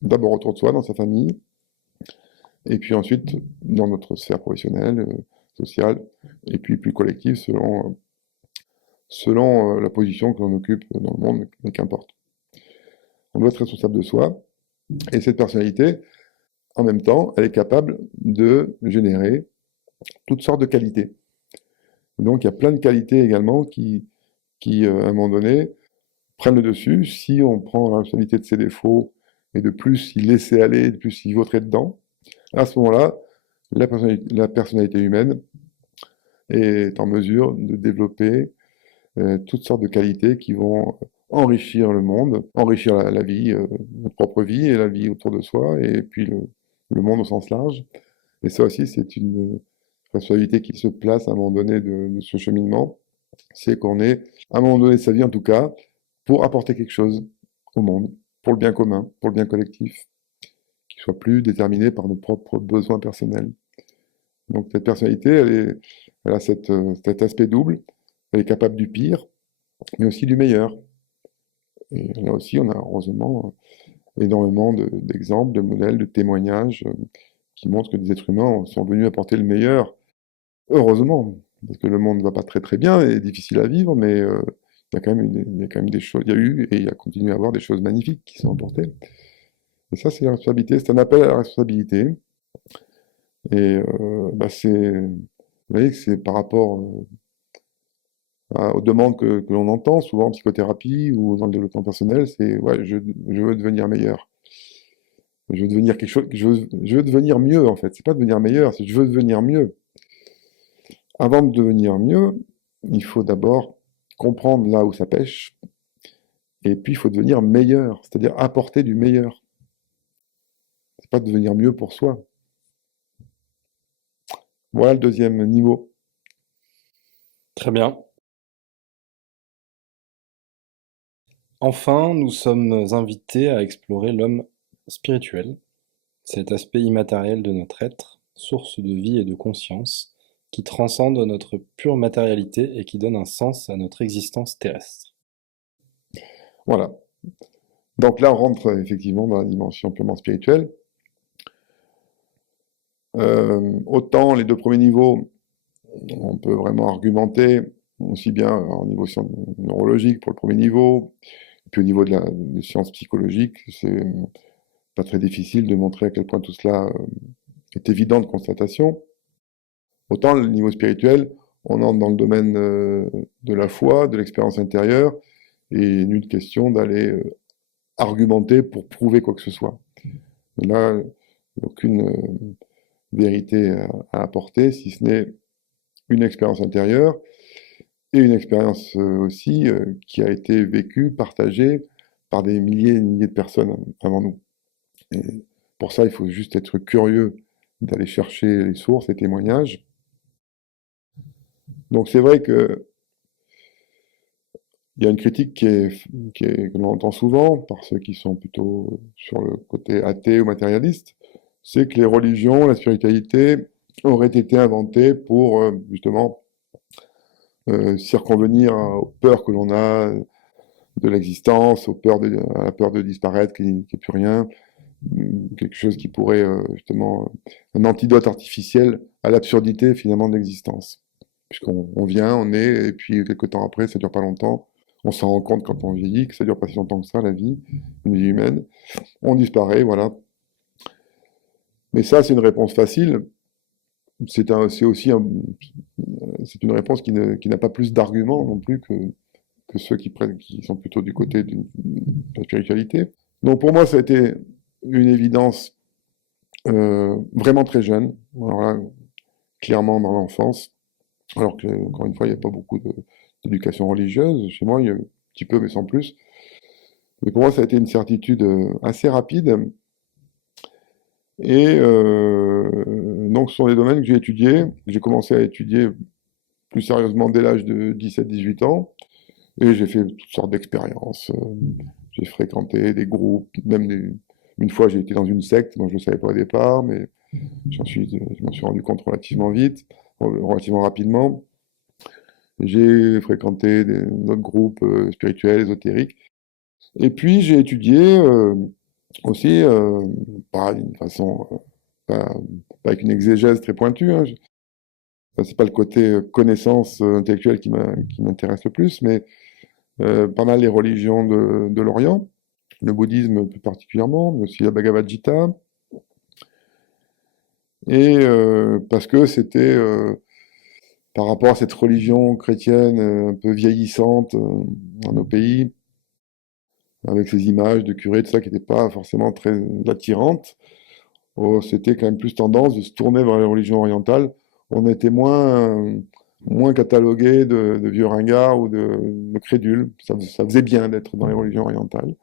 D'abord autour de soi, dans sa famille, et puis ensuite dans notre sphère professionnelle, sociale, et puis plus collective selon la position que l'on occupe dans le monde, mais qu'importe. On doit être responsable de soi, et cette personnalité, en même temps, elle est capable de générer toutes sortes de qualités. Donc il y a plein de qualités également qui à un moment donné, prennent le dessus. Si on prend la responsabilité de ses défauts et de plus y laisser aller, de plus y vautrer dedans, à ce moment-là, la personnalité humaine est en mesure de développer toutes sortes de qualités qui vont enrichir le monde, enrichir la vie, notre propre vie et la vie autour de soi, et puis le monde au sens large. Et ça aussi, c'est une responsabilité qui se place à un moment donné de ce cheminement. C'est qu'on est, à un moment donné de sa vie en tout cas, pour apporter quelque chose au monde, pour le bien commun, pour le bien collectif, qui soit plus déterminé par nos propres besoins personnels. Donc cette personnalité, elle a cet aspect double, elle est capable du pire, mais aussi du meilleur. Et là aussi, on a heureusement énormément d'exemples, de modèles, de témoignages qui montrent que des êtres humains sont venus apporter le meilleur. Heureusement, parce que le monde ne va pas très très bien et est difficile à vivre, mais il y a quand même il y a quand même des choses, il y a eu et il y a continué à avoir des choses magnifiques qui sont apportées. Et ça, c'est la responsabilité, c'est un appel à la responsabilité. Et vous voyez que c'est par rapport aux demandes que l'on entend, souvent en psychothérapie ou dans le développement personnel, c'est ouais, je veux devenir meilleur. Je veux devenir quelque chose, je veux devenir mieux en fait. C'est pas devenir meilleur, c'est je veux devenir mieux. Avant de devenir mieux, il faut d'abord comprendre là où ça pêche, et puis il faut devenir meilleur, c'est-à-dire apporter du meilleur. C'est pas devenir mieux pour soi. Voilà le deuxième niveau. Très bien. Enfin, nous sommes invités à explorer l'homme spirituel, cet aspect immatériel de notre être, source de vie et de conscience, qui transcende notre pure matérialité et qui donne un sens à notre existence terrestre. Voilà. Donc là, on rentre effectivement dans la dimension purement spirituelle. Autant les deux premiers niveaux, on peut vraiment argumenter aussi bien au niveau neurologique pour le premier niveau, puis au niveau des sciences psychologiques, c'est pas très difficile de montrer à quel point tout cela est évident de constatation. Autant le niveau spirituel, on entre dans le domaine de la foi, de l'expérience intérieure, et nulle question d'aller argumenter pour prouver quoi que ce soit. Et là, aucune vérité à apporter, si ce n'est une expérience intérieure et une expérience aussi qui a été vécue, partagée par des milliers et milliers de personnes avant nous. Et pour ça, il faut juste être curieux d'aller chercher les sources, les témoignages. Donc c'est vrai que il y a une critique que l'on entend souvent par ceux qui sont plutôt sur le côté athée ou matérialiste, c'est que les religions, la spiritualité auraient été inventées pour justement circonvenir aux peurs que l'on a de l'existence, à la peur de disparaître, qu'il n'y ait plus rien. quelque chose qui pourrait justement un antidote artificiel à l'absurdité finalement de l'existence. Puisqu'on vient, on est, et puis quelques temps après, ça dure pas longtemps. On s'en rend compte quand on vieillit que ça dure pas si longtemps que ça, la vie, une vie humaine. On disparaît, voilà. Mais ça, c'est une réponse facile. C'est aussi c'est une réponse qui n'a pas plus d'arguments non plus que ceux qui sont plutôt du côté de la spiritualité. Donc pour moi, ça a été une évidence vraiment très jeune, alors là, clairement dans l'enfance, alors que, encore une fois, il n'y a pas beaucoup d'éducation religieuse. Chez moi, il y a un petit peu, mais sans plus. Mais pour moi, ça a été une certitude assez rapide. Et donc, ce sont des domaines que j'ai étudiés. J'ai commencé à étudier plus sérieusement dès l'âge de 17-18 ans. Et j'ai fait toutes sortes d'expériences. J'ai fréquenté des groupes, une fois j'ai été dans une secte, moi je ne le savais pas au départ, mais je m'en suis rendu compte relativement vite, relativement rapidement. J'ai fréquenté d'autres groupes spirituels, ésotériques. Et puis j'ai étudié aussi, pas d'une façon, pas avec une exégèse très pointue, hein. C'est pas le côté connaissance intellectuelle qui m'intéresse le plus, mais pas mal les religions de l'Orient, le bouddhisme plus particulièrement, mais aussi la Bhagavad Gita, et parce que c'était par rapport à cette religion chrétienne un peu vieillissante dans nos pays, avec ces images de curés, tout ça qui n'étaient pas forcément très attirantes, c'était quand même plus tendance de se tourner vers les religions orientales. On était moins catalogué de vieux ringards ou de crédules. Ça faisait bien d'être dans les religions orientales.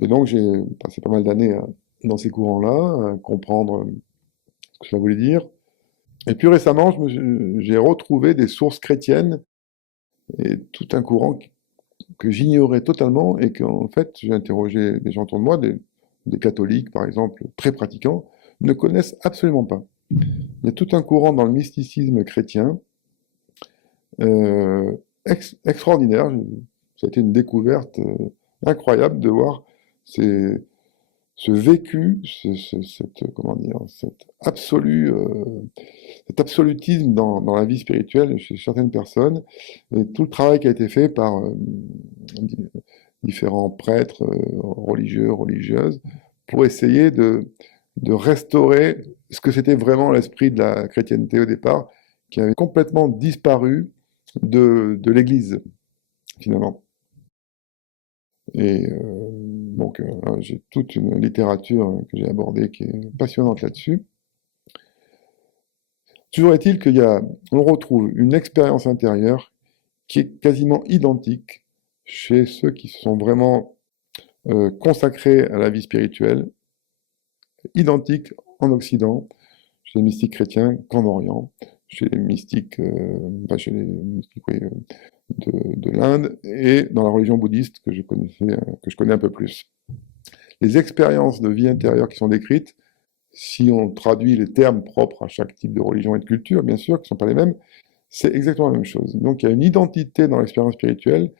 Et donc j'ai passé pas mal d'années dans ces courants-là, à comprendre ce que ça voulait dire. Et plus récemment, j'ai retrouvé des sources chrétiennes et tout un courant que j'ignorais totalement et qu'en fait, j'ai interrogé des gens autour de moi, des catholiques par exemple, très pratiquants, ne connaissent absolument pas. Il y a tout un courant dans le mysticisme chrétien euh, extraordinaire. Ça a été une découverte incroyable de voir ces, ce vécu, comment dire, cet absolutisme dans la vie spirituelle chez certaines personnes, et tout le travail qui a été fait par différents prêtres religieux, religieuses, pour essayer de restaurer ce que c'était vraiment l'esprit de la chrétienté au départ, qui avait complètement disparu de l'Église, finalement. Et donc, j'ai toute une littérature que j'ai abordée qui est passionnante là-dessus. Toujours est-il on retrouve une expérience intérieure qui est quasiment identique chez ceux qui se sont vraiment consacrés à la vie spirituelle, identique en Occident, chez les mystiques chrétiens qu'en Orient, chez les mystiques, chez les mystiques oui, de l'Inde et dans la religion bouddhiste que je connais un peu plus. Les expériences de vie intérieure qui sont décrites, si on traduit les termes propres à chaque type de religion et de culture, bien sûr, qui ne sont pas les mêmes, c'est exactement la même chose. Donc il y a une identité dans l'expérience spirituelle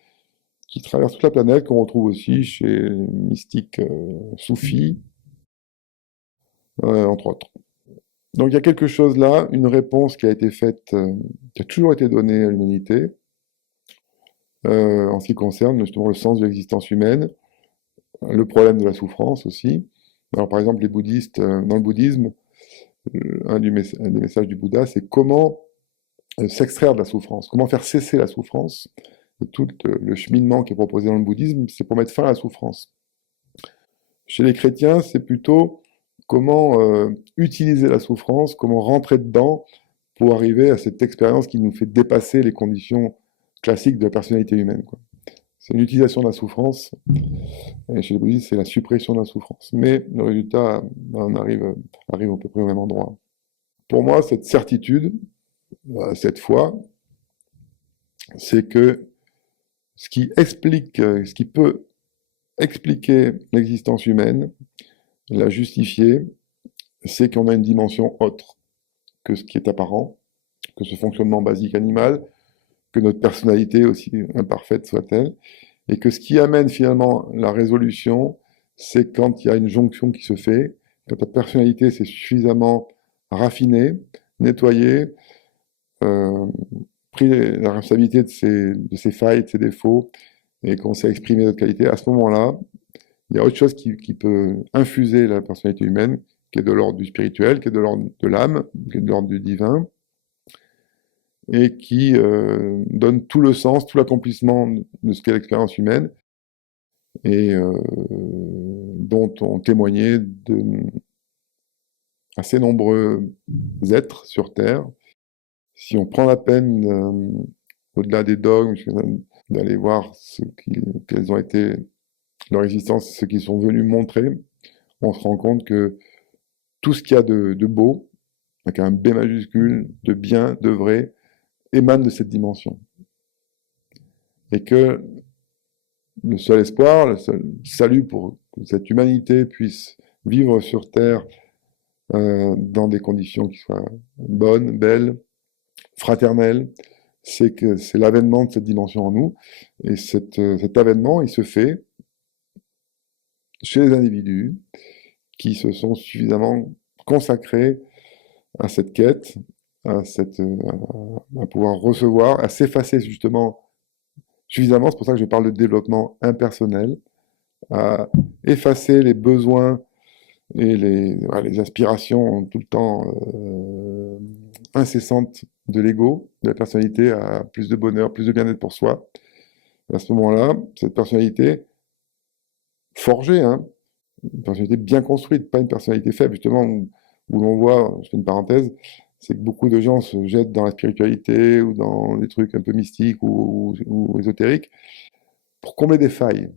qui traverse toute la planète, qu'on retrouve aussi chez les mystiques soufis, entre autres. Donc il y a quelque chose là, une réponse qui a été faite, qui a toujours été donnée à l'humanité, en ce qui concerne justement le sens de l'existence humaine, le problème de la souffrance aussi. Alors par exemple, les bouddhistes, dans le bouddhisme, un des messages du Bouddha, c'est comment s'extraire de la souffrance, comment faire cesser la souffrance. Et tout le cheminement qui est proposé dans le bouddhisme, c'est pour mettre fin à la souffrance. Chez les chrétiens, c'est plutôt comment utiliser la souffrance, comment rentrer dedans pour arriver à cette expérience qui nous fait dépasser les conditions classiques de la personnalité humaine, quoi. C'est une utilisation de la souffrance, et chez les bouddhistes, c'est la suppression de la souffrance. Mais le résultat, on arrive à peu près au même endroit. Pour moi, cette certitude, cette foi, c'est que ce qui peut expliquer l'existence humaine, la justifier, c'est qu'on a une dimension autre que ce qui est apparent, que ce fonctionnement basique animal, que notre personnalité, aussi imparfaite soit-elle, et que ce qui amène finalement la résolution, c'est quand il y a une jonction qui se fait, quand ta personnalité s'est suffisamment raffinée, nettoyée, euh, pris la responsabilité de ses failles, de ses défauts, et commencé à exprimer notre qualité. À ce moment-là, il y a autre chose qui peut infuser la personnalité humaine, qui est de l'ordre du spirituel, qui est de l'ordre de l'âme, qui est de l'ordre du divin, et qui donne tout le sens, tout l'accomplissement de ce qu'est l'expérience humaine, et dont ont témoigné assez nombreux êtres sur Terre. Si on prend la peine, au-delà des dogmes, d'aller voir quelles ont été leur existence, ce qu'ils sont venus montrer, on se rend compte que tout ce qu'il y a de beau, avec un B majuscule, de bien, de vrai, émane de cette dimension. Et que le seul espoir, le seul salut pour que cette humanité puisse vivre sur Terre dans des conditions qui soient bonnes, belles, fraternelles, c'est que c'est l'avènement de cette dimension en nous. Et cet avènement, il se fait chez les individus qui se sont suffisamment consacrés à cette quête, à pouvoir recevoir, à s'effacer justement suffisamment, c'est pour ça que je parle de développement impersonnel, à effacer les besoins et les aspirations tout le temps incessantes de l'ego, de la personnalité à plus de bonheur, plus de bien-être pour soi. À ce moment-là, cette personnalité forgée, hein, une personnalité bien construite, pas une personnalité faible, justement, où l'on voit, je fais une parenthèse, c'est que beaucoup de gens se jettent dans la spiritualité ou dans des trucs un peu mystiques ou ésotériques pour combler des failles.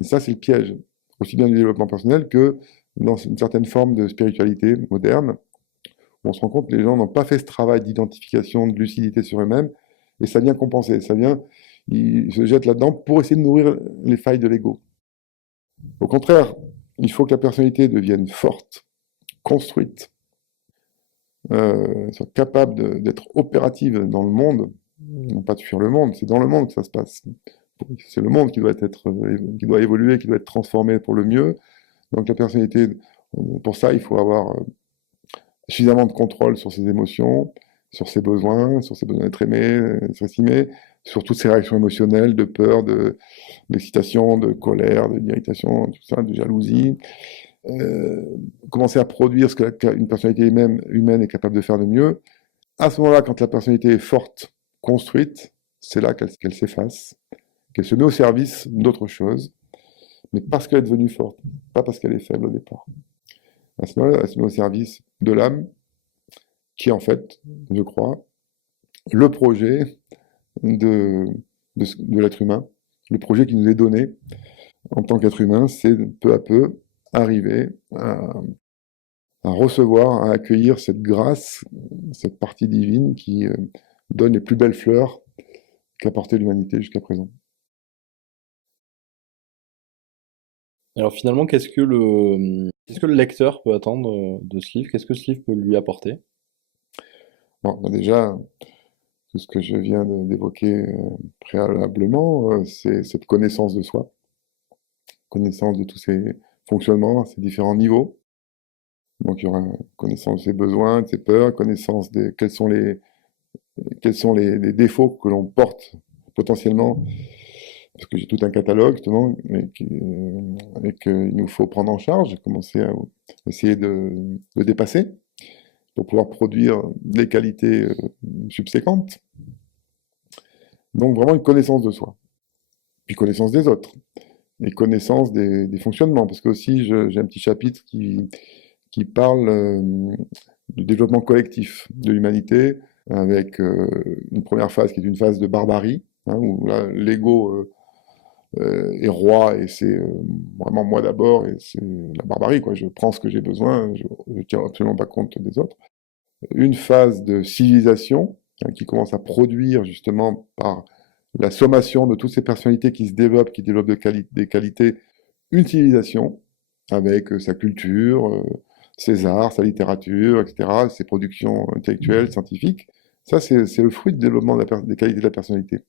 Et ça, c'est le piège, aussi bien du développement personnel que dans une certaine forme de spiritualité moderne, où on se rend compte que les gens n'ont pas fait ce travail d'identification, de lucidité sur eux-mêmes, et ça vient compenser, ils se jettent là-dedans pour essayer de nourrir les failles de l'ego. Au contraire, il faut que la personnalité devienne forte, construite, soit capable d'être opérative dans le monde, non pas de fuir le monde, c'est dans le monde que ça se passe. C'est le monde qui qui doit évoluer, qui doit être transformé pour le mieux. Donc la personnalité, pour ça, il faut avoir suffisamment de contrôle sur ses émotions, sur ses besoins d'être aimé, d'être estimé, sur toutes ses réactions émotionnelles, de peur, d'excitation, de colère, d'irritation, tout ça, de jalousie. Commencer à produire ce qu'une personnalité humaine est capable de faire de mieux. À ce moment-là, quand la personnalité est forte, construite, c'est là qu'elle s'efface, qu'elle se met au service d'autre chose, mais parce qu'elle est devenue forte, pas parce qu'elle est faible au départ. À ce moment-là, elle se met au service de l'âme, qui est en fait, je crois, le projet de l'être humain, le projet qui nous est donné en tant qu'être humain, c'est peu à peu arriver à recevoir, à accueillir cette grâce, cette partie divine qui donne les plus belles fleurs qu'a porté l'humanité jusqu'à présent. Alors finalement, qu'est-ce que le lecteur peut attendre de ce livre? Qu'est-ce que ce livre peut lui apporter? Bon, bah déjà, tout ce que je viens d'évoquer préalablement, c'est cette connaissance de soi, connaissance de tous ses fonctionnements, ses différents niveaux. Donc il y aura connaissance de ses besoins, de ses peurs, connaissance de quels sont les défauts que l'on porte potentiellement, parce que j'ai tout un catalogue justement, et qu'il nous faut prendre en charge, commencer à essayer de dépasser pour pouvoir produire des qualités subséquentes. Donc vraiment une connaissance de soi, puis connaissance des autres, et connaissance des fonctionnements, parce que aussi j'ai un petit chapitre qui parle du développement collectif de l'humanité, avec une première phase qui est une phase de barbarie, hein, où l'ego est roi et c'est vraiment moi d'abord et c'est la barbarie, quoi. Je prends ce que j'ai besoin, je ne tiens absolument pas compte des autres. Une phase de civilisation hein, qui commence à produire justement par la sommation de toutes ces personnalités qui développent des qualités, une civilisation avec sa culture, ses arts, sa littérature, etc., ses productions intellectuelles, scientifiques. Ça, c'est le fruit du développement des qualités de la personnalité.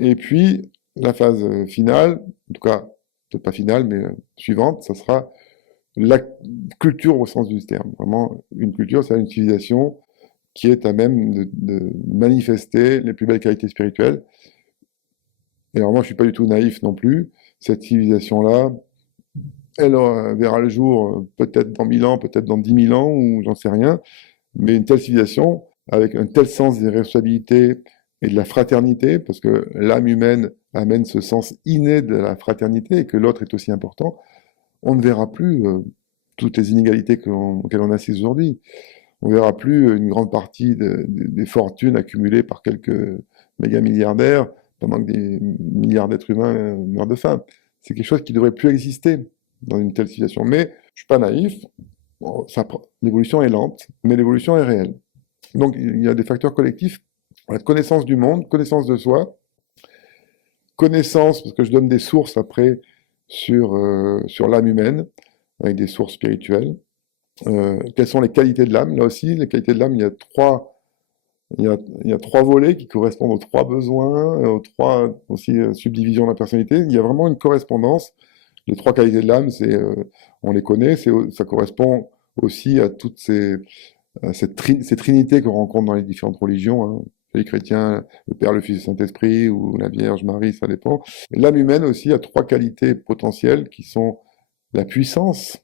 Et puis, la phase finale, en tout cas peut-être pas finale, mais suivante, ça sera la culture au sens du terme. Vraiment, une culture, c'est une civilisation qui est à même de manifester les plus belles qualités spirituelles. Et alors moi, je suis pas du tout naïf non plus. Cette civilisation-là, elle verra le jour peut-être dans 1000 ans, peut-être dans 10 000 ans, ou j'en sais rien. Mais une telle civilisation, avec un tel sens des responsabilités et de la fraternité, parce que l'âme humaine amène ce sens inné de la fraternité et que l'autre est aussi important, on ne verra plus toutes les inégalités auxquelles on assiste aujourd'hui. On verra plus une grande partie des fortunes accumulées par quelques méga milliardaires pendant que des milliards d'êtres humains meurent de faim. C'est quelque chose qui ne devrait plus exister dans une telle situation. Mais je suis pas naïf. Bon, l'évolution est lente, mais l'évolution est réelle. Donc il y a des facteurs collectifs. La connaissance du monde, connaissance de soi, connaissance, parce que je donne des sources après sur l'âme humaine, avec des sources spirituelles. Quelles sont les qualités de l'âme? Là aussi, les qualités de l'âme, il y a trois volets qui correspondent aux trois besoins, aux trois aussi subdivisions de la personnalité. Il y a vraiment une correspondance. Les trois qualités de l'âme, on les connaît, ça correspond aussi à toutes ces trinités qu'on rencontre dans les différentes religions, hein. Les chrétiens, le Père, le Fils et le Saint-Esprit, ou la Vierge Marie, ça dépend. L'âme humaine aussi a trois qualités potentielles qui sont la puissance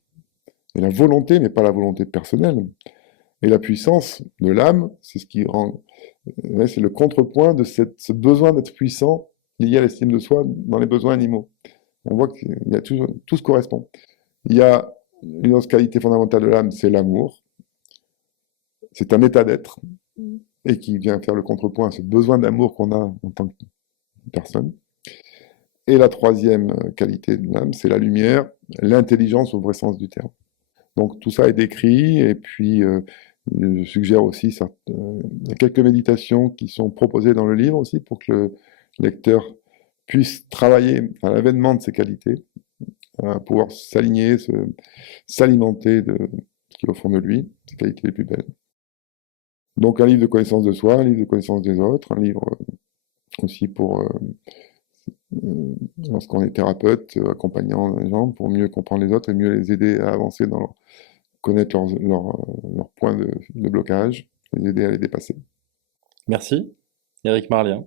et la volonté, mais pas la volonté personnelle. Et la puissance de l'âme, c'est ce qui rend, c'est le contrepoint de ce besoin d'être puissant lié à l'estime de soi dans les besoins animaux. On voit qu'il y a tout se correspond. Il y a une autre qualité fondamentale de l'âme, c'est l'amour. C'est un état d'être et qui vient faire le contrepoint à ce besoin d'amour qu'on a en tant que personne. Et la troisième qualité de l'âme, c'est la lumière, l'intelligence au vrai sens du terme. Donc tout ça est décrit, et puis je suggère aussi quelques méditations qui sont proposées dans le livre aussi pour que le lecteur puisse travailler à l'avènement de ces qualités, pouvoir s'aligner, s'alimenter de ce qui est au fond de lui, ses qualités les plus belles. Donc un livre de connaissance de soi, un livre de connaissance des autres, un livre aussi pour lorsqu'on est thérapeute, accompagnant les gens pour mieux comprendre les autres et mieux les aider à avancer connaître leur point de blocage, les aider à les dépasser. Merci, Éric Marlien,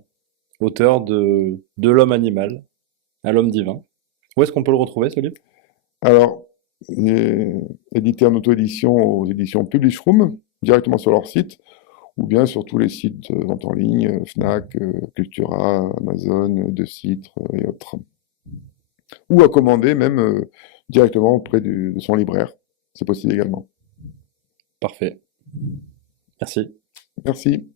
auteur de l'homme animal à l'homme divin. Où est-ce qu'on peut le retrouver, ce livre? Alors, il est édité en auto-édition aux éditions Publishroom, directement sur leur site, ou bien sur tous les sites de vente en ligne, Fnac, Cultura, Amazon, De Citre et autres. Ou à commander même directement auprès de son libraire. C'est possible également. Parfait. Merci. Merci.